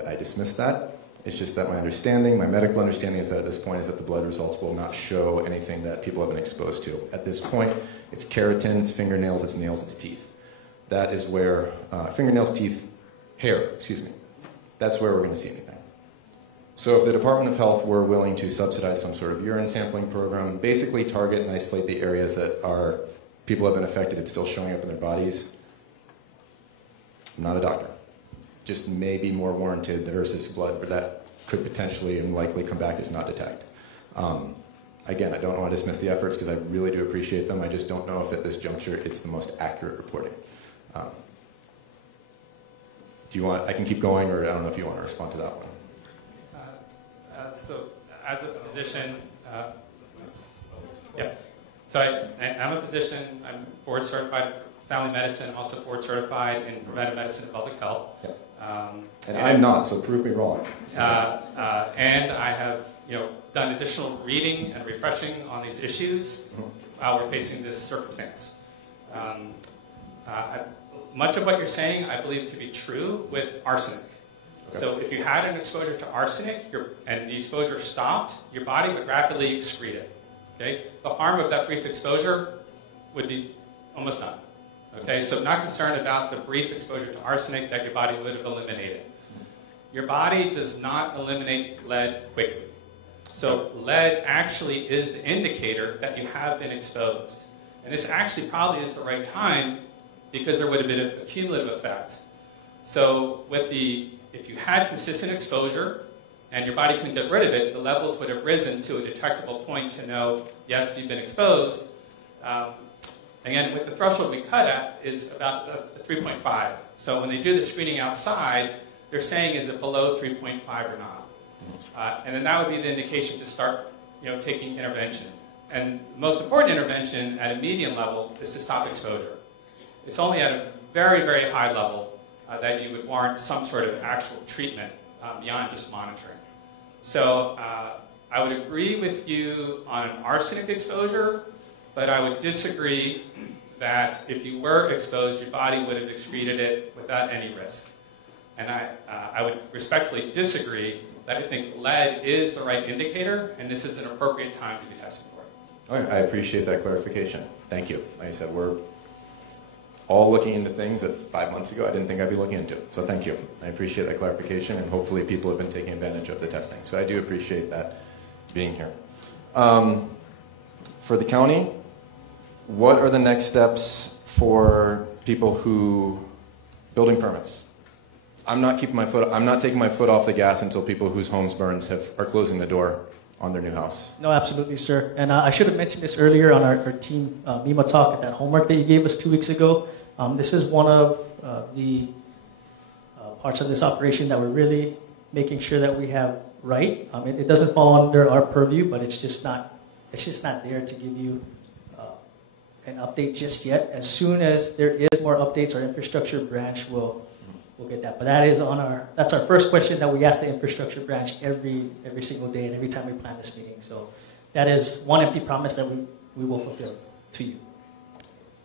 I dismiss that. It's just that my understanding, my medical understanding is that at this point is that the blood results will not show anything that people have been exposed to. At this point, it's keratin, it's fingernails, it's nails, it's teeth. That is where, fingernails, teeth, hair, excuse me. That's where we're going to see anything. So if the Department of Health were willing to subsidize some sort of urine sampling program, basically target and isolate the areas that are, people have been affected, it's still showing up in their bodies, I'm not a doctor. Just may be more warranted versus blood, but that could potentially and likely come back as not detect. Again, I don't want to dismiss the efforts because I really do appreciate them. I just don't know if at this juncture it's the most accurate reporting. Do you want, I can keep going, or I don't know if you want to respond to that one. So as a physician, yeah. So I'm a physician, I'm board certified in family medicine, also board certified in preventive medicine and public health. Yeah. And I'm not, so prove me wrong. And I have, done additional reading and refreshing on these issues while we're facing this circumstance. Much of what you're saying, I believe to be true with arsenic. Okay. So if you had an exposure to arsenic and the exposure stopped, your body would rapidly excrete it. Okay? The harm of that brief exposure would be almost none. Okay, so not concerned about the brief exposure to arsenic that your body would have eliminated. Your body does not eliminate lead quickly. So lead actually is the indicator that you have been exposed. And this actually probably is the right time because there would have been a cumulative effect. So if you had consistent exposure and your body couldn't get rid of it, the levels would have risen to a detectable point to know, yes, you've been exposed. Again, with the threshold we cut at is about 3.5. So when they do the screening outside, they're saying, is it below 3.5 or not? And then that would be the indication to start taking intervention. And the most important intervention at a median level is to stop exposure. It's only at a very, very high level that you would warrant some sort of actual treatment beyond just monitoring. So I would agree with you on an arsenic exposure, but I would disagree that if you were exposed, your body would have excreted it without any risk. And I would respectfully disagree that I think lead is the right indicator, and this is an appropriate time to be testing for it. All right, I appreciate that clarification. Thank you. Like I said, we're all looking into things that 5 months ago I didn't think I'd be looking into. So thank you. I appreciate that clarification, and hopefully people have been taking advantage of the testing. So I do appreciate that being here. For the county, what are the next steps for people who building permits? I'm not taking my foot off the gas until people whose homes burns are closing the door on their new house. No, absolutely, sir. And I should have mentioned this earlier on our team MEMA talk at that homework that you gave us 2 weeks ago. This is one of the parts of this operation that we're really making sure that we have right. It doesn't fall under our purview, but it's just not there to give you an update just yet. As soon as there is more updates, our infrastructure branch will get that. But that's our first question that we ask the infrastructure branch every single day and every time we plan this meeting. So that is one empty promise that we will fulfill to you.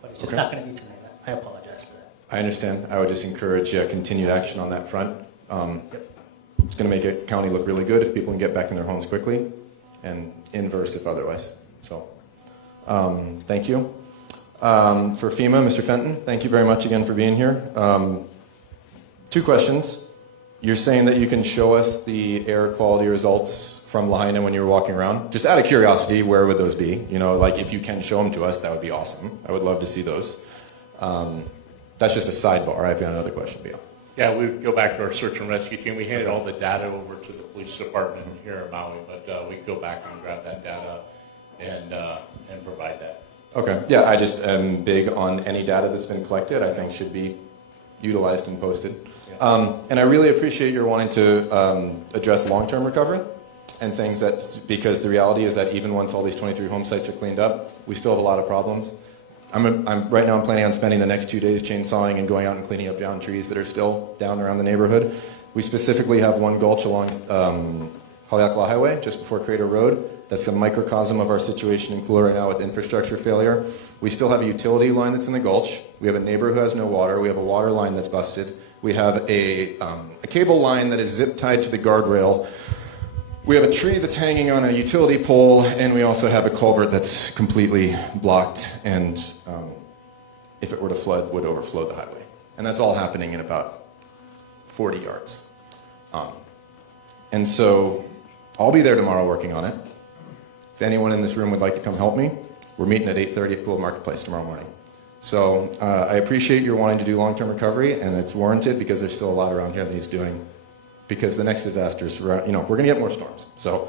But it's just not going to be tonight. I apologize for that. I understand. I would just encourage continued action on that front. It's going to make a county look really good if people can get back in their homes quickly, and inverse if otherwise. So thank you. For FEMA, Mr. Fenton, thank you very much again for being here. 2 questions. You're saying that you can show us the air quality results from Lahaina when you were walking around. Just out of curiosity, where would those be? Like if you can show them to us, that would be awesome. I would love to see those. That's just a sidebar. I've got another question for you. Yeah, we go back to our search and rescue team. We handed all the data over to the police department here in Maui, but we go back and grab that data and provide that. Okay. Yeah, I just am big on any data that's been collected. I think should be utilized and posted. Yeah. And I really appreciate your wanting to address long-term recovery and things because the reality is that even once all these 23 home sites are cleaned up, we still have a lot of problems. Right now I'm planning on spending the next 2 days chainsawing and going out and cleaning up down trees that are still down around the neighborhood. We specifically have one gulch along Haleakala Highway, just before Crater Road. That's a microcosm of our situation in Kula right now with infrastructure failure. We still have a utility line that's in the gulch. We have a neighbor who has no water. We have a water line that's busted. We have a cable line that is zip tied to the guardrail. We have a tree that's hanging on a utility pole, and we also have a culvert that's completely blocked and, if it were to flood, would overflow the highway. And that's all happening in about 40 yards. And so I'll be there tomorrow working on it. If anyone in this room would like to come help me, we're meeting at 8:30 at Kula Marketplace tomorrow morning. So I appreciate your wanting to do long-term recovery, and it's warranted because there's still a lot around here that he's doing. Because the next disaster is, we're going to get more storms. So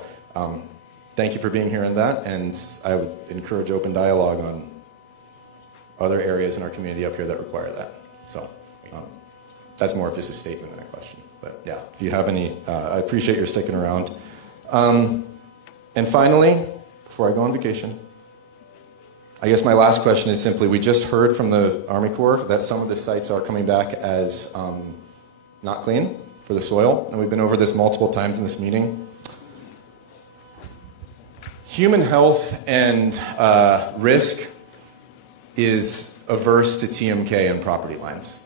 thank you for being here on that, and I would encourage open dialogue on other areas in our community up here that require that. So that's more of just a statement than a question. But yeah, if you have any, I appreciate your sticking around. And finally, before I go on vacation, I guess my last question is simply, we just heard from the Army Corps that some of the sites are coming back as not clean for the soil, and we've been over this multiple times in this meeting. Human health and risk is averse to TMK and property lines.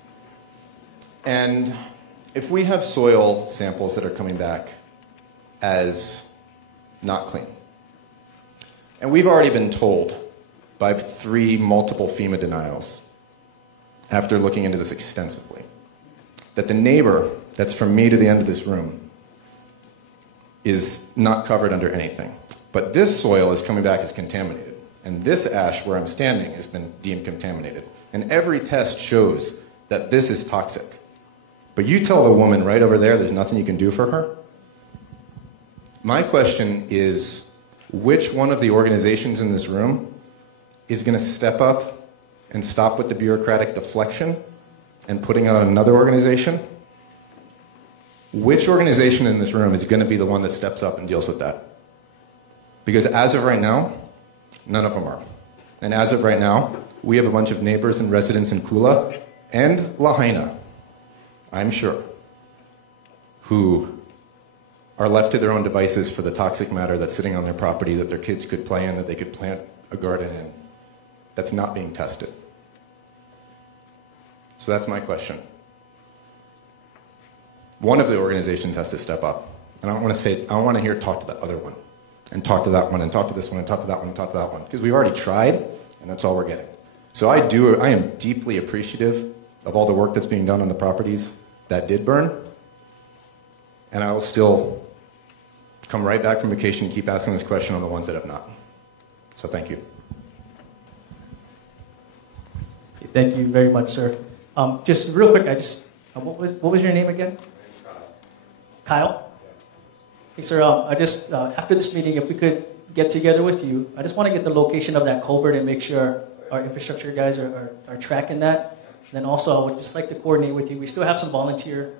And if we have soil samples that are coming back as not clean, and we've already been told by 3 multiple FEMA denials, after looking into this extensively, that the neighbor that's from me to the end of this room is not covered under anything. But this soil is coming back as contaminated. And this ash where I'm standing has been deemed contaminated. And every test shows that this is toxic. But you tell the woman right over there's nothing you can do for her? My question is, which one of the organizations in this room is going to step up and stop with the bureaucratic deflection and putting on another organization? Which organization in this room is going to be the one that steps up and deals with that? Because as of right now, none of them are. And as of right now, we have a bunch of neighbors and residents in Kula and Lahaina, I'm sure, who are left to their own devices for the toxic matter that's sitting on their property that their kids could play in, that they could plant a garden in, that's not being tested. So that's my question. One of the organizations has to step up. And I don't want to hear talk to that other one, and talk to that one, and talk to this one, and talk to that one, and talk to that one. Because we've already tried, and that's all we're getting. So I am deeply appreciative of all the work that's being done on the properties that did burn. And I will still come right back from vacation and keep asking this question on the ones that have not. So thank you. Thank you very much, sir. Just real quick, what was your name again? Kyle? Hey, sir, after this meeting, if we could get together with you, I just want to get the location of that culvert and make sure our infrastructure guys are tracking that. And then also, I would just like to coordinate with you. We still have some volunteer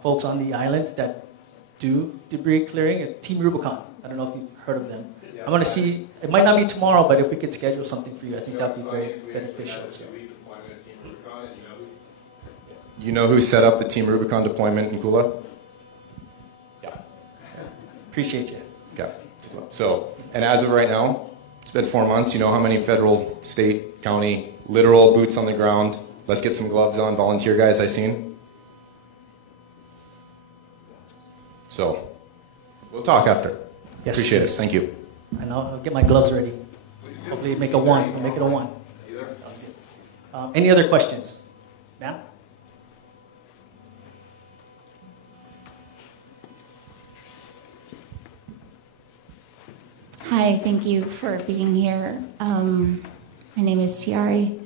folks on the island that do debris clearing, Team Rubicon. I don't know if you've heard of them. I'm going to see, it might not be tomorrow, but if we could schedule something for you, I think that would be very beneficial. So. You know who set up the Team Rubicon deployment in Kula? Yeah. Appreciate you. Okay. So, and as of right now, it's been 4 months. You know how many federal, state, county, literal boots on the ground, let's get some gloves on, volunteer guys I've seen? So, we'll talk after. Yes, appreciate please. it. Thank you. And I'll get my gloves ready. Hopefully make a 1. We'll make it a 1. Any other questions? Ma'am? Hi, thank you for being here. My name is Tiari.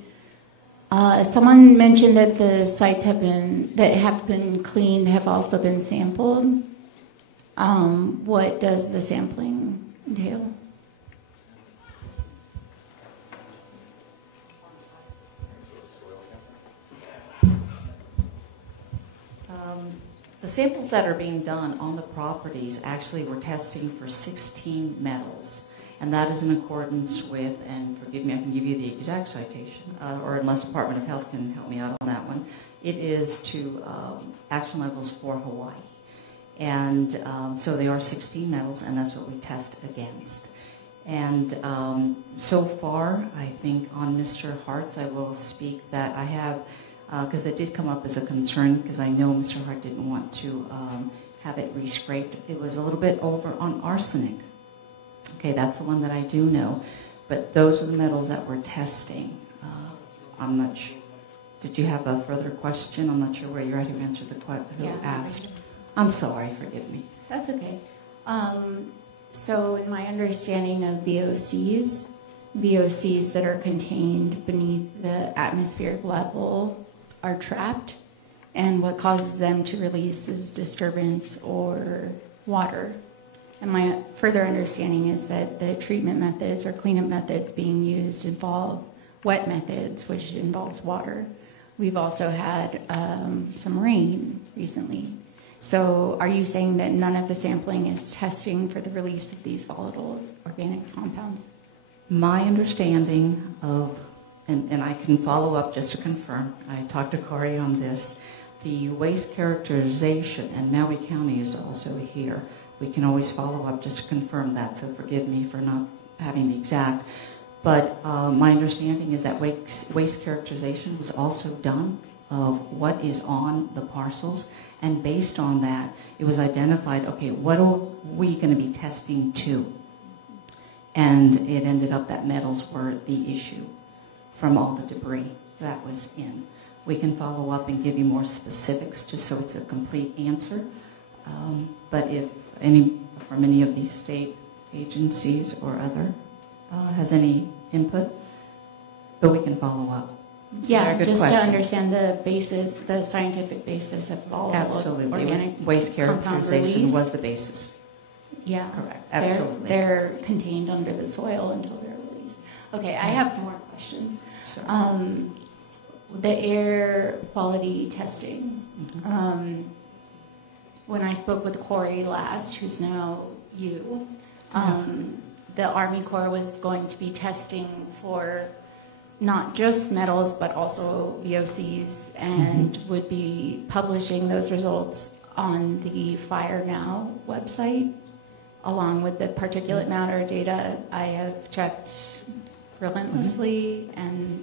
Someone mentioned that the sites have been cleaned have also been sampled. What does the sampling entail? The samples that are being done on the properties, actually we're testing for 16 metals. And that is in accordance with, and forgive me, I can give you the exact citation, or unless Department of Health can help me out on that one. It is to action levels for Hawaii. And so they are 16 metals, and that's what we test against. And so far, I think on Mr. Hart's, I will speak that I have, because that did come up as a concern, because I know Mr. Hart didn't want to have it re-scraped. It was a little bit over on arsenic. Okay, that's the one that I do know. But those are the metals that we're testing. I'm not sure. Did you have a further question? I'm not sure where you're at. Who answered the question? Who asked? I'm sorry. Forgive me. That's okay. So in my understanding of VOCs that are contained beneath the atmospheric level are trapped, and what causes them to release is disturbance or water. And my further understanding is that the treatment methods or cleanup methods being used involve wet methods, which involves water. We've also had some rain recently. So are you saying that none of the sampling is testing for the release of these volatile organic compounds? My understanding of, and I can follow up just to confirm, I talked to Corey on this, the waste characterization, and Maui County is also here. We can always follow up just to confirm that, so forgive me for not having the exact. But my understanding is that waste characterization was also done of what is on the parcels, and based on that, it was identified, okay, what are we going to be testing to? And it ended up that metals were the issue from all the debris that was in. We can follow up and give you more specifics just so it's a complete answer. But if any from any of these state agencies or other has any input, but we can follow up. Yeah, just to understand the basis, the scientific basis of all absolutely. Organic waste characterization was the basis. Yeah, correct. Absolutely, they're contained under the soil until they're released. Okay, I have more questions. Sure. The air quality testing. Mm-hmm. When I spoke with Corey last, who's now you, the Army Corps was going to be testing for not just metals, but also VOCs, and would be publishing those results on the Fire Now website, along with the particulate matter data. I have checked relentlessly, and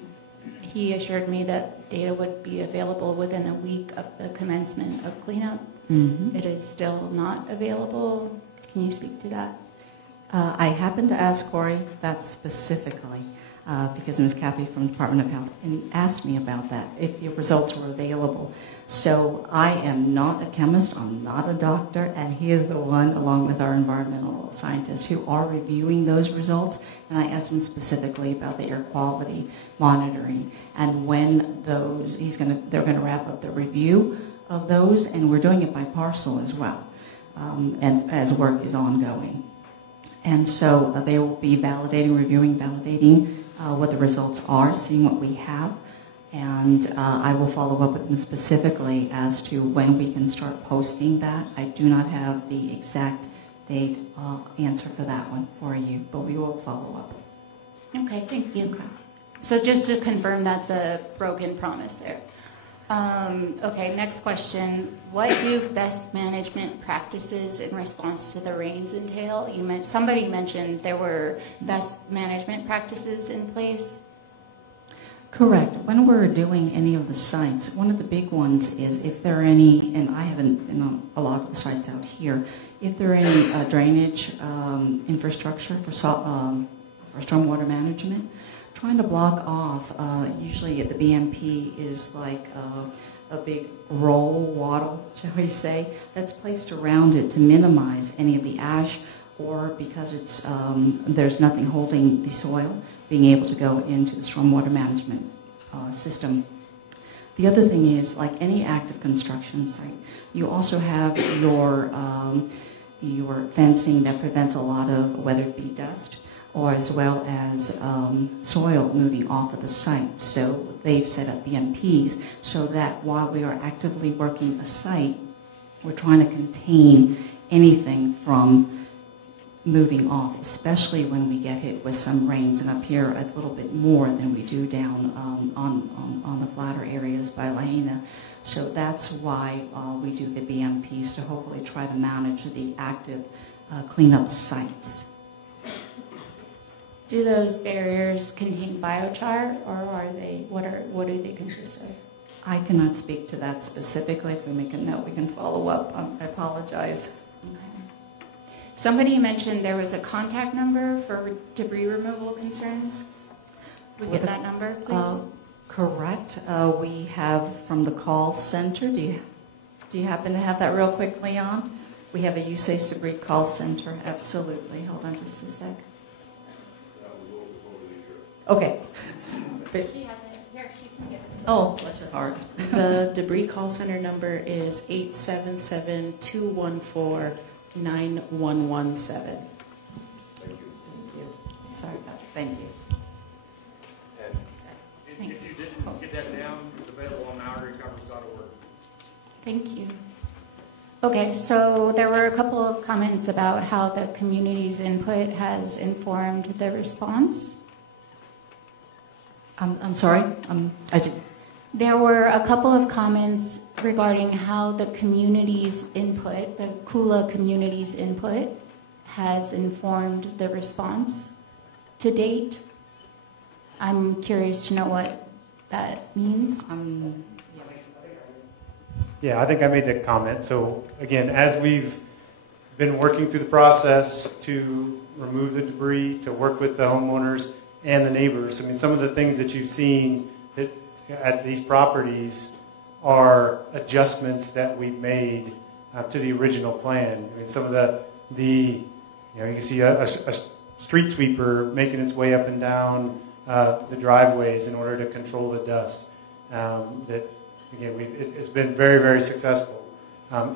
he assured me that data would be available within a week of the commencement of cleanup. It is still not available. Can you speak to that? I happened to ask Corey that specifically because Ms. Cappy from the Department of Health asked me about that, if the results were available. So I am not a chemist, I'm not a doctor, and he is the one, along with our environmental scientists, who are reviewing those results. And I asked him specifically about the air quality monitoring and when those, they're going to wrap up the review of those, and we're doing it by parcel as well, and as work is ongoing. And so they will be validating, reviewing, validating what the results are, seeing what we have, and I will follow up with them specifically as to when we can start posting that. I do not have the exact date answer for that one for you, but we will follow up. Okay, thank you. Okay. So just to confirm, that's a broken promise there. Okay, next question. What do best management practices in response to the rains entail? Somebody mentioned there were best management practices in place. Correct. When we're doing any of the sites, one of the big ones is if there are any, and I haven't been on a lot of the sites out here, if there are any drainage infrastructure for stormwater management, trying to block off, usually at the BMP is like a big roll, wattle, shall we say, that's placed around it to minimize any of the ash, or because it's there's nothing holding the soil, being able to go into the stormwater management system. The other thing is, like any active construction site, you also have your fencing that prevents a lot of, whether it be dust or as well as soil moving off of the site. So they've set up BMPs so that while we are actively working a site, we're trying to contain anything from moving off, especially when we get hit with some rains, and up here a little bit more than we do down on the flatter areas by Lahaina. So that's why we do the BMPs, to hopefully try to manage the active cleanup sites. Do those barriers contain biochar, or are they, what do they consist of? I cannot speak to that specifically. If we make a note, we can follow up. I apologize. Okay. Somebody mentioned there was a contact number for debris removal concerns. Would we get that number, please? Correct. We have from the call center. Do you happen to have that real quick, Leon? We have a USACE debris call center. Absolutely. Hold on just a sec. Okay. She has it. Here, she can get it. Oh, bless your heart. The debris call center number is 877-214-9117. Thank you. Thank you. Sorry about that. Thank you. And if you didn't get that down, it's available on MaoriRecovers.org. Thank you. Okay, so there were a couple of comments about how the community's input has informed the response. I'm sorry. I did. There were a couple of comments regarding how the community's input, the Kula community's input, has informed the response to date. I'm curious to know what that means. Yeah, I think I made that comment. So again, as we've been working through the process to remove the debris, to work with the homeowners and the neighbors, I mean, some of the things that you've seen that at these properties are adjustments that we've made to the original plan. I mean, some of you can see a street sweeper making its way up and down the driveways in order to control the dust. That again, it's been very, very successful.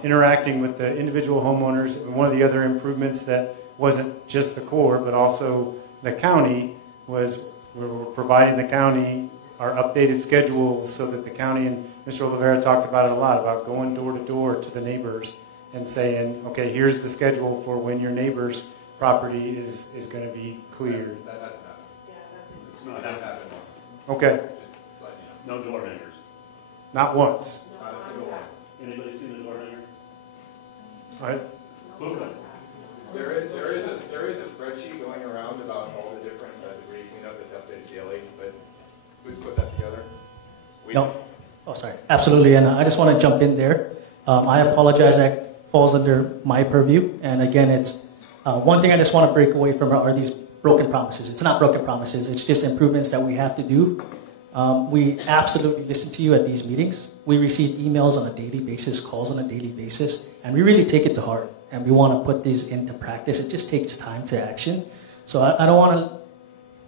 Interacting with the individual homeowners, and one of the other improvements that wasn't just the Corps, but also the county, was we were providing the county our updated schedules so that the county, and Mr. Oliveira talked about it a lot, about going door to door to the neighbors and saying, okay, here's the schedule for when your neighbor's property is going to be cleared. That hasn't happened. It's not happened. Okay. No door hangers. Not once. Not a single one. Anybody seen the door hanger? All right. Luca. There is a spreadsheet going around about all the different debris cleanup that's updated daily, but who's put that together? No. Oh, sorry. Absolutely, and I just want to jump in there. I apologize, that falls under my purview, and again, it's one thing I just want to break away from are these broken promises. It's not broken promises. It's just improvements that we have to do. We absolutely listen to you at these meetings. We receive emails on a daily basis, calls on a daily basis, and we really take it to heart. And we want to put these into practice. It just takes time to action. So I don't want to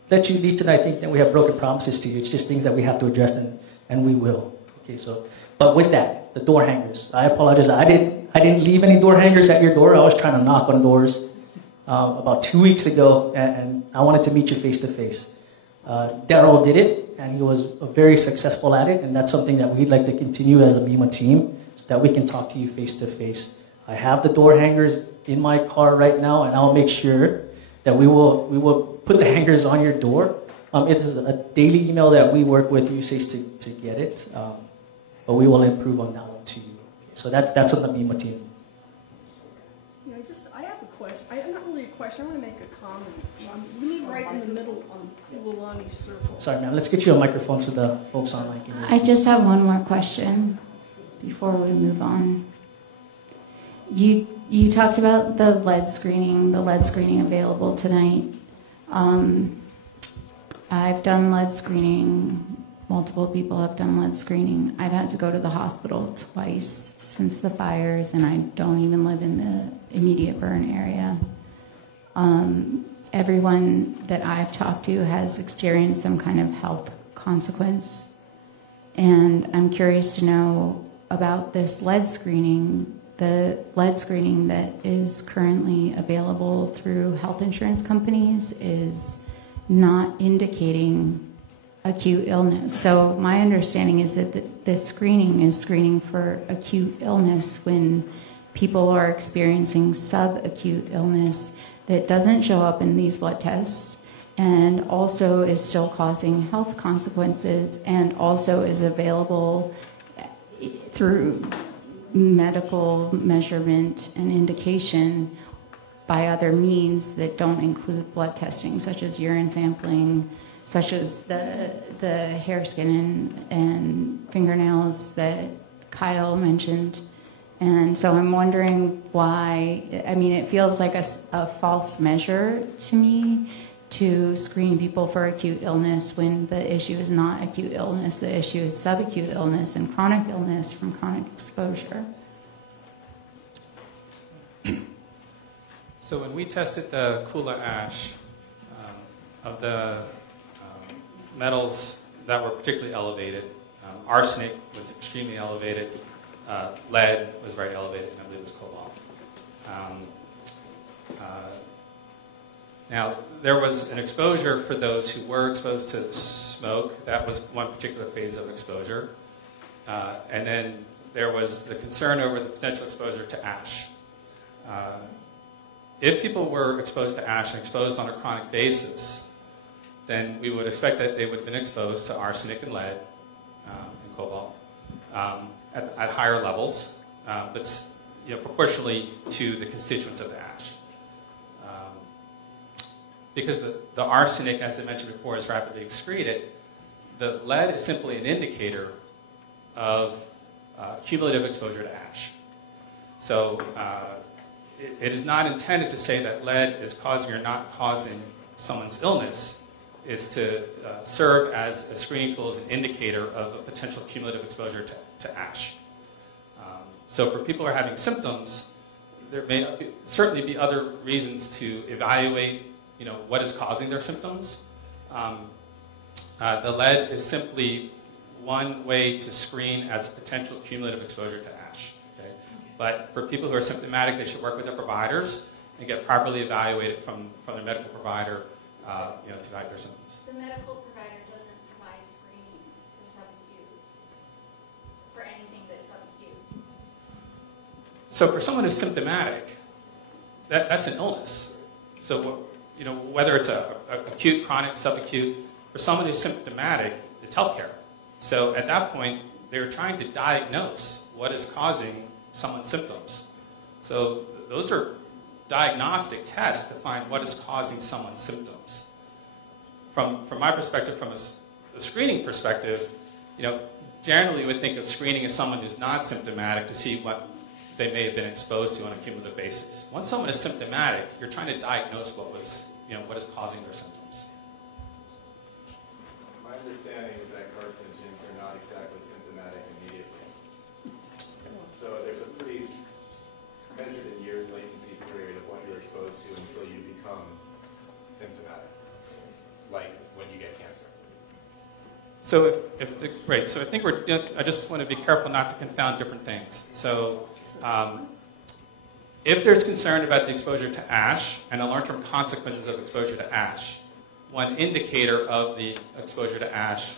let you leave tonight thinking that we have broken promises to you. It's just things that we have to address, and we will. Okay, so, but with that, the door hangers. I apologize. I didn't leave any door hangers at your door. I was trying to knock on doors about 2 weeks ago, and I wanted to meet you face to face. Daryl did it, and he was very successful at it, and that's something that we'd like to continue as a MEMA team, so that we can talk to you face to face. I have the door hangers in my car right now, and I'll make sure that we will put the hangers on your door. It's a daily email that we work with USACE to get it, but we will improve on that one too. So that's on the MEMA team. Yeah, I have a question. Not really a question. I want to make a comment. We need right in the middle on Kululani Circle. Sorry, ma'am. Let's get you a microphone so the folks online can hear you. I just have one more question before we move on. You talked about the lead screening available tonight. I've done lead screening. Multiple people have done lead screening. I've had to go to the hospital twice since the fires, and I don't even live in the immediate burn area. Everyone that I've talked to has experienced some kind of health consequence And I'm curious to know about this lead screening, the lead screening that is currently available through health insurance companies is not indicating acute illness. So my understanding is that this screening is screening for acute illness when people are experiencing subacute illness that doesn't show up in these blood tests and also is still causing health consequences and also is available through medical measurement and indication by other means that don't include blood testing, such as urine sampling, such as the hair, skin, and fingernails that Kyle mentioned. And so I'm wondering why, I mean, it feels like a false measure to me to screen people for acute illness when the issue is not acute illness. The issue is subacute illness and chronic illness from chronic exposure. So when we tested the Kula ash, of the metals that were particularly elevated, arsenic was extremely elevated, lead was very elevated, and I believe it was cobalt. Now, there was an exposure for those who were exposed to smoke. That was one particular phase of exposure. And then there was the concern over the potential exposure to ash. If people were exposed to ash and exposed on a chronic basis, then we would expect that they would have been exposed to arsenic and lead and cobalt at higher levels, but proportionally to the constituents of the ash. Because the arsenic, as I mentioned before, is rapidly excreted, the lead is simply an indicator of cumulative exposure to ash. So it is not intended to say that lead is causing or not causing someone's illness. It's to serve as a screening tool, as an indicator of a potential cumulative exposure to ash. So for people who are having symptoms, there may certainly be other reasons to evaluate what is causing their symptoms. The lead is simply one way to screen as a potential cumulative exposure to ash. Okay? But for people who are symptomatic, they should work with their providers and get properly evaluated from their medical provider to evaluate their symptoms. The medical provider doesn't provide screening for subacute, for anything that's subacute. So for someone who's symptomatic, that's an illness. So whether it's a acute, chronic, subacute, for someone who's symptomatic, it's healthcare. So at that point, they're trying to diagnose what is causing someone's symptoms. So those are diagnostic tests to find what is causing someone's symptoms. From my perspective, from a screening perspective, generally we would think of screening as someone who's not symptomatic to see what they may have been exposed to on a cumulative basis. Once someone is symptomatic, you're trying to diagnose what is causing their symptoms. My understanding is that carcinogens are not exactly symptomatic immediately. So there's a pretty measured in years latency period of what you're exposed to until you become symptomatic, like when you get cancer. So so I think I just want to be careful not to confound different things. So if there's concern about the exposure to ash and the long-term consequences of exposure to ash, one indicator of the exposure to ash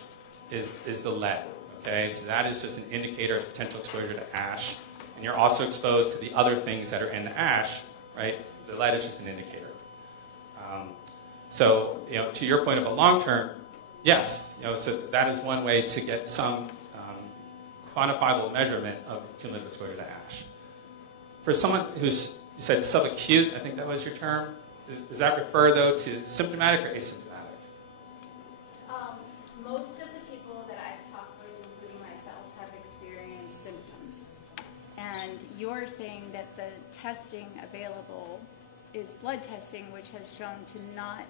is the lead. Okay, so that is just an indicator of potential exposure to ash. And you're also exposed to the other things that are in the ash, right? The lead is just an indicator. So, to your point of a long-term, yes, so that is one way to get some quantifiable measurement of cumulative exposure to ash. For someone who's, you said subacute, I think that was your term, does that refer, though, to symptomatic or asymptomatic? Most of the people that I've talked with, including myself, have experienced symptoms. And you're saying that the testing available is blood testing, which has shown to not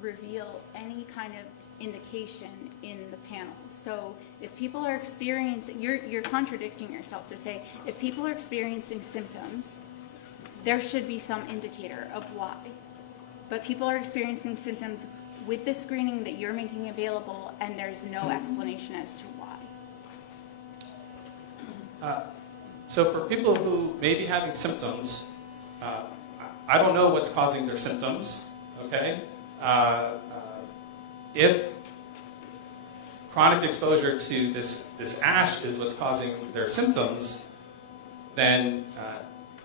reveal any kind of indication in the panel. So if people are experiencing, you're contradicting yourself to say, if people are experiencing symptoms, there should be some indicator of why. But people are experiencing symptoms with the screening that you're making available, and there's no explanation as to why. So for people who may be having symptoms, I don't know what's causing their symptoms, okay? If chronic exposure to this ash is what's causing their symptoms, then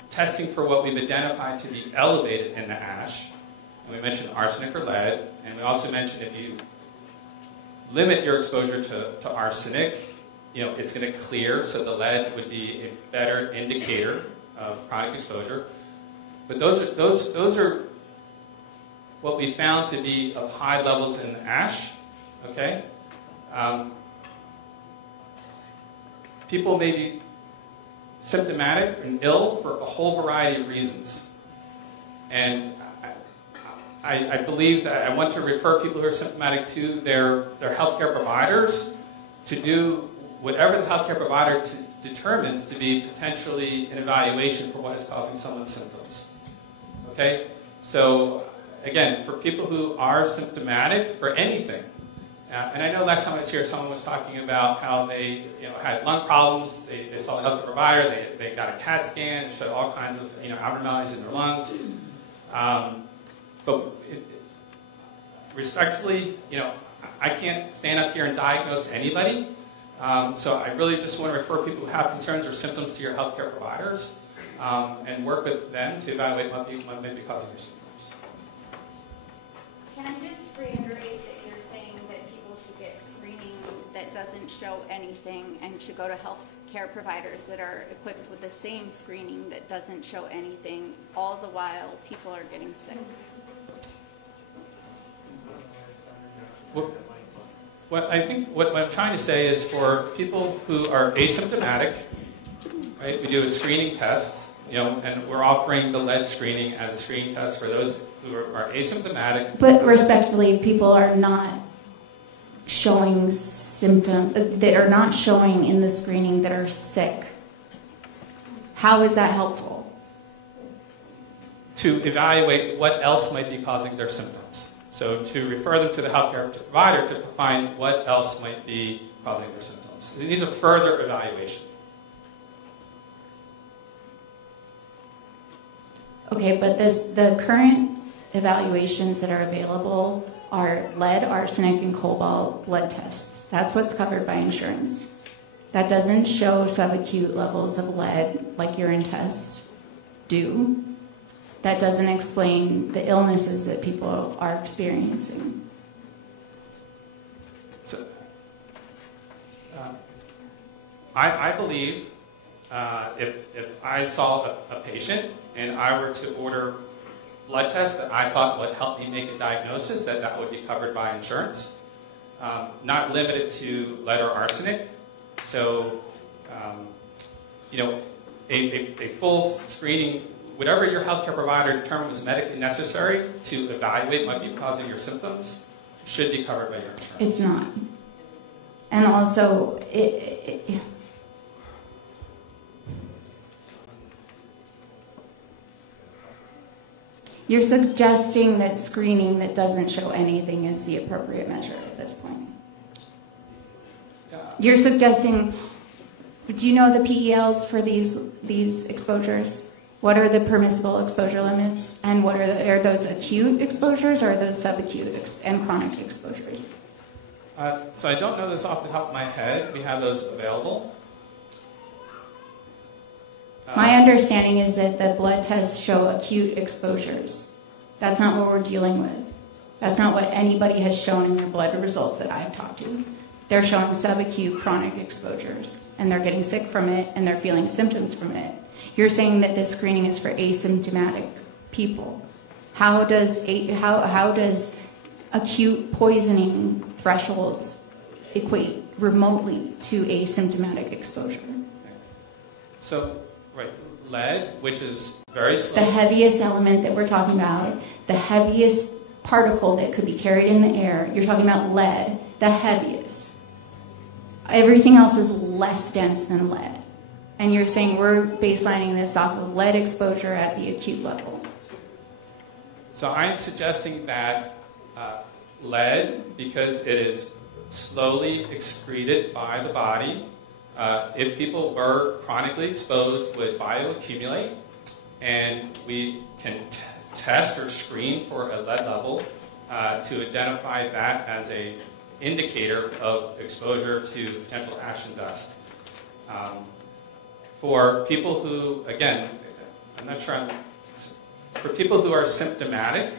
testing for what we've identified to be elevated in the ash, and we mentioned arsenic or lead, and we also mentioned if you limit your exposure to arsenic, it's going to clear, so the lead would be a better indicator of chronic exposure. But those are what we found to be of high levels in the ash, okay? People may be symptomatic and ill for a whole variety of reasons. And I believe that I want to refer people who are symptomatic to their healthcare providers to do whatever the healthcare provider determines to be potentially an evaluation for what is causing someone's symptoms. Okay? So, again, for people who are symptomatic for anything, and I know last time I was here, someone was talking about how they had lung problems, they saw a healthcare provider, they got a CAT scan, and showed all kinds of abnormalities in their lungs. But respectfully, I can't stand up here and diagnose anybody. So I really just want to refer people who have concerns or symptoms to your healthcare providers and work with them to evaluate what may be causing your symptoms. Can I just reiterate that you're saying that people should get screening that doesn't show anything and should go to healthcare providers that are equipped with the same screening that doesn't show anything, all the while people are getting sick? What I think what I'm trying to say is for people who are asymptomatic, right? We do a screening test, and we're offering the lead screening as a screening test for those who are asymptomatic. But respectfully, if people are not showing symptoms, that are not showing in the screening that are sick, how is that helpful? To evaluate what else might be causing their symptoms. So to refer them to the healthcare provider to find what else might be causing their symptoms. It needs a further evaluation. Okay, but the current evaluations that are available are lead, arsenic, and cobalt blood tests. That's what's covered by insurance. That doesn't show subacute levels of lead like urine tests do. That doesn't explain the illnesses that people are experiencing. So, I believe if I saw a patient and I were to order blood tests that I thought would help me make a diagnosis, that would be covered by insurance. Not limited to lead or arsenic. So, a full screening, whatever your healthcare provider determines is medically necessary to evaluate what might be causing your symptoms, should be covered by your insurance. It's not. And also, you're suggesting that screening that doesn't show anything is the appropriate measure at this point. You're suggesting, do you know the PELs for these exposures? What are the permissible exposure limits? And what are those acute exposures or are those subacute and chronic exposures? So I don't know this off the top of my head. We have those available. My understanding is that the blood tests show acute exposures. That's not what we're dealing with. That's not what anybody has shown in their blood results that I've talked to. They're showing subacute chronic exposures, and they're getting sick from it, and they're feeling symptoms from it. You're saying that this screening is for asymptomatic people. How does acute poisoning thresholds equate remotely to asymptomatic exposure? So, right, lead, which is very slow. The heaviest element that we're talking about, the heaviest particle that could be carried in the air, you're talking about lead, the heaviest. Everything else is less dense than lead. And you're saying we're baselining this off of lead exposure at the acute level. So I'm suggesting that lead, because it is slowly excreted by the body, if people were chronically exposed, would bioaccumulate, and we can test or screen for a lead level to identify that as a indicator of exposure to potential ash and dust. For people who, again, I'm not sure, for people who are symptomatic,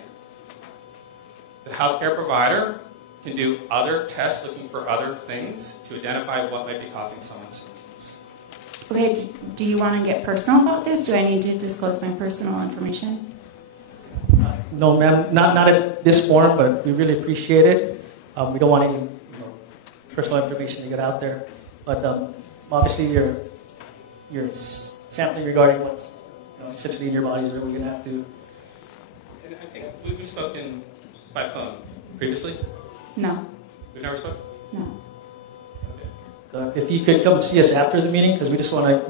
the healthcare provider can do other tests looking for other things to identify what might be causing someone's symptoms. Okay, do you want to get personal about this? Do I need to disclose my personal information? No, ma'am, not at this forum, but we really appreciate it. We don't want any personal information to get out there. But obviously, your sampling regarding what's essentially in your body is really going to have to. And I think we've spoken by phone previously. No. We've never spoken? No. If you could come see us after the meeting, because we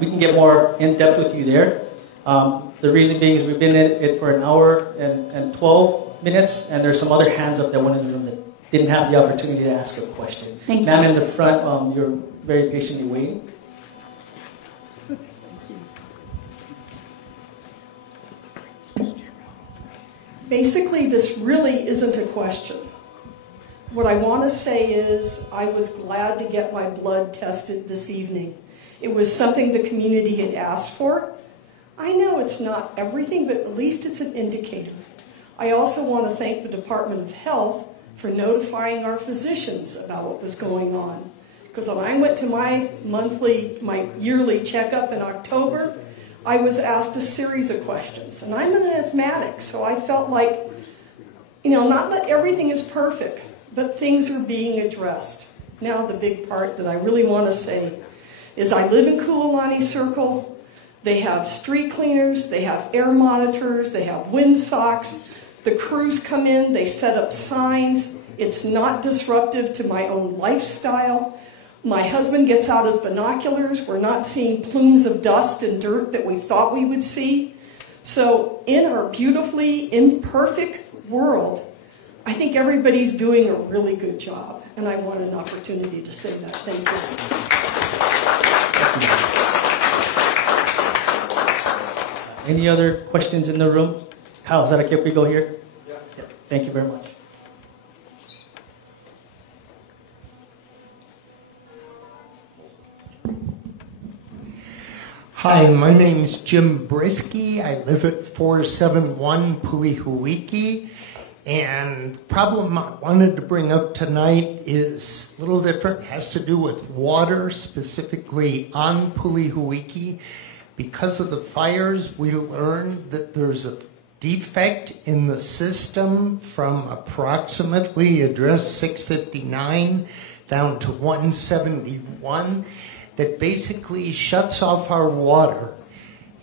can get more in depth with you there. The reason being is we've been in it for an hour and 12 minutes, and there's some other hands up that went in the room that didn't have the opportunity to ask a question. Thank you. Ma'am in the front, you're very patiently waiting. Basically, this really isn't a question. What I want to say is I was glad to get my blood tested this evening. It was something the community had asked for. I know it's not everything, but at least it's an indicator. I also want to thank the Department of Health for notifying our physicians about what was going on. Because when I went to my yearly checkup in October, I was asked a series of questions. And I'm an asthmatic, so I felt like, not that everything is perfect, but things are being addressed. Now the big part that I really want to say is I live in Kula Circle. They have street cleaners, they have air monitors, they have windsocks. The crews come in, they set up signs. It's not disruptive to my own lifestyle. My husband gets out his binoculars. We're not seeing plumes of dust and dirt that we thought we would see. So in our beautifully imperfect world, I think everybody's doing a really good job. And I want an opportunity to say that. Thank you. Any other questions in the room? Kyle, is that okay if we go here? Yeah. Thank you very much. Hi, my name's Jim Brisky. I live at 471 Pulihuiki. And the problem I wanted to bring up tonight is a little different. It has to do with water, specifically on Pulihuiki. Because of the fires, we learned that there's a defect in the system from approximately address 659 down to 171 that basically shuts off our water.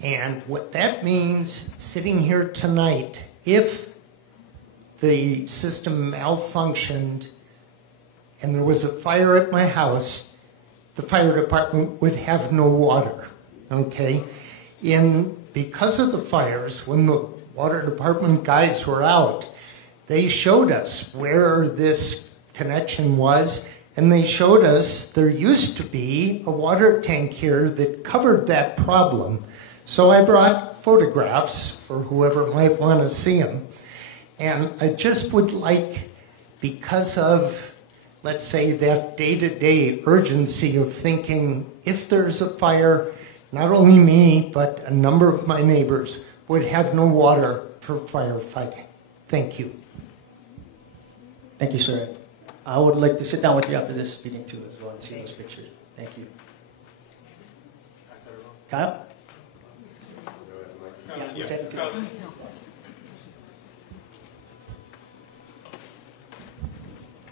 And what that means, sitting here tonight, if the system malfunctioned and there was a fire at my house, the fire department would have no water, okay? Because of the fires, when the water department guys were out, they showed us where this connection was, and they showed us there used to be a water tank here that covered that problem. So I brought photographs for whoever might want to see them. And I just would like, because of, let's say, that day-to-day urgency of thinking, if there's a fire, not only me, but a number of my neighbors would have no water for firefighting. Thank you. Thank you, sir. I would like to sit down with you after this meeting, too, as well, and see those pictures. Thank you. Kyle? Yeah, send it to me.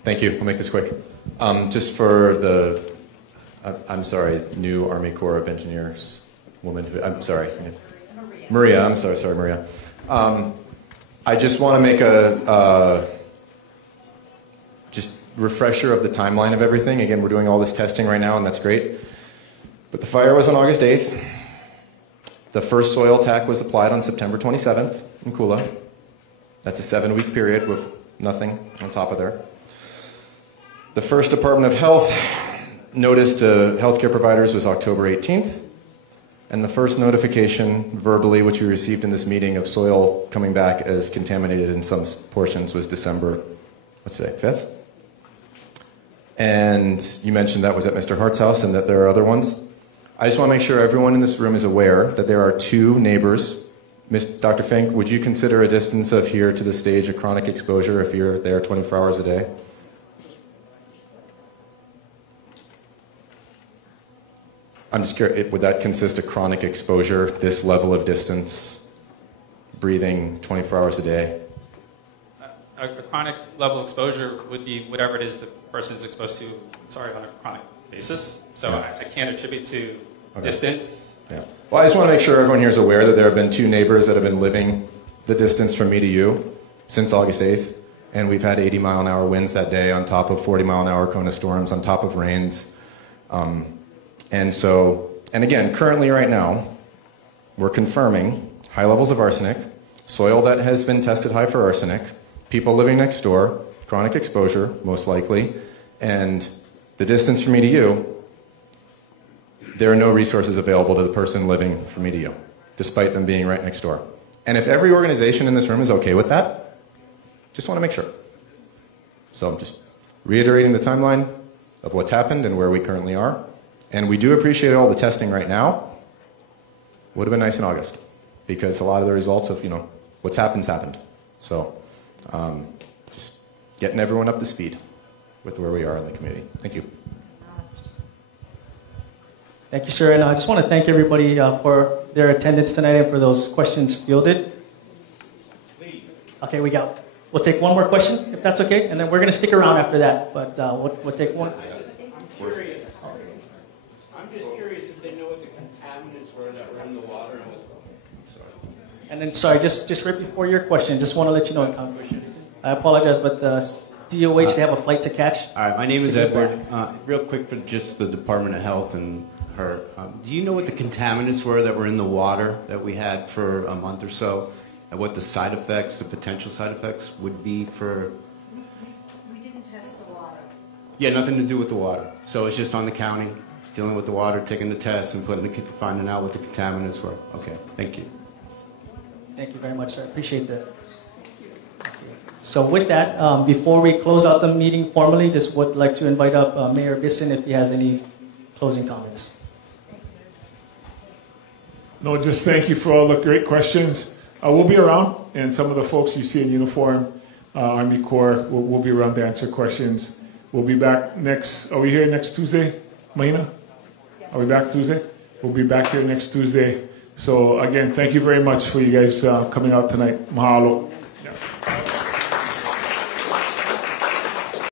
Thank you. I'll make this quick. Just for the, I'm sorry, new Army Corps of Engineers woman. I'm sorry. Maria. I'm sorry, Maria. I just want to make a just refresher of the timeline of everything. Again, we're doing all this testing right now, and that's great. But the fire was on August 8th. The first soil tack was applied on September 27th in Kula. That's a 7-week period with nothing on top of there. The first Department of Health notice to healthcare providers was October 18th. And the first notification verbally, which we received in this meeting, of soil coming back as contaminated in some portions was December, let's say, 5th. And you mentioned that was at Mr. Hart's house and that there are other ones. I just want to make sure everyone in this room is aware that there are 2 neighbors. Dr. Fink, would you consider a distance of here to the stage a chronic exposure if you're there 24 hours a day? I'm just curious, would that consist of chronic exposure, this level of distance, breathing 24 hours a day? A chronic level exposure would be whatever it is the person is exposed to, on a chronic basis. So Yeah. I can't attribute to distance. Yeah. Well, I just want to make sure everyone here is aware that there have been 2 neighbors that have been living the distance from me to you since August 8th. And we've had 80-mile-an-hour winds that day on top of 40-mile-an-hour cone of storms, on top of rains. And again, currently right now, we're confirming high levels of arsenic, soil that has been tested high for arsenic, people living next door, chronic exposure, most likely, and the distance from me to you, there are no resources available to the person living from me to you, despite them being right next door. And if every organization in this room is okay with that, just want to make sure. So I'm just reiterating the timeline of what's happened and where we currently are. And we do appreciate all the testing right now. Would have been nice in August, because a lot of the results of, what's happened's happened. So just getting everyone up to speed with where we are in the community. Thank you. Thank you, sir. And I just want to thank everybody for their attendance tonight and for those questions fielded. Please. Okay, we'll take one more question, if that's okay, and then we're going to stick around after that. But we'll take one. I'm just curious if they know what the contaminants were that were in the water. And then, sorry, just right before your question, just want to let you know, I apologize, but DOH, they have a flight to catch. All right, my name is Edward. Real quick for just the Department of Health and her. Do you know what the contaminants were that were in the water that we had for a month or so? And what the side effects, the potential side effects would be for... We didn't test the water. Yeah, nothing to do with the water. So it's just on the county, dealing with the water, taking the tests, and finding out what the contaminants were. Okay, thank you. Thank you very much, sir. I appreciate that. So with that, before we close out the meeting formally, just would like to invite up Mayor Bisson if he has any closing comments. No, just thank you for all the great questions. We'll be around, and some of the folks you see in uniform, Army Corps, will be around to answer questions. We'll be back are we here next Tuesday, Mahina? Are we back Tuesday? We'll be back here next Tuesday. So again, thank you very much for you guys coming out tonight. Mahalo.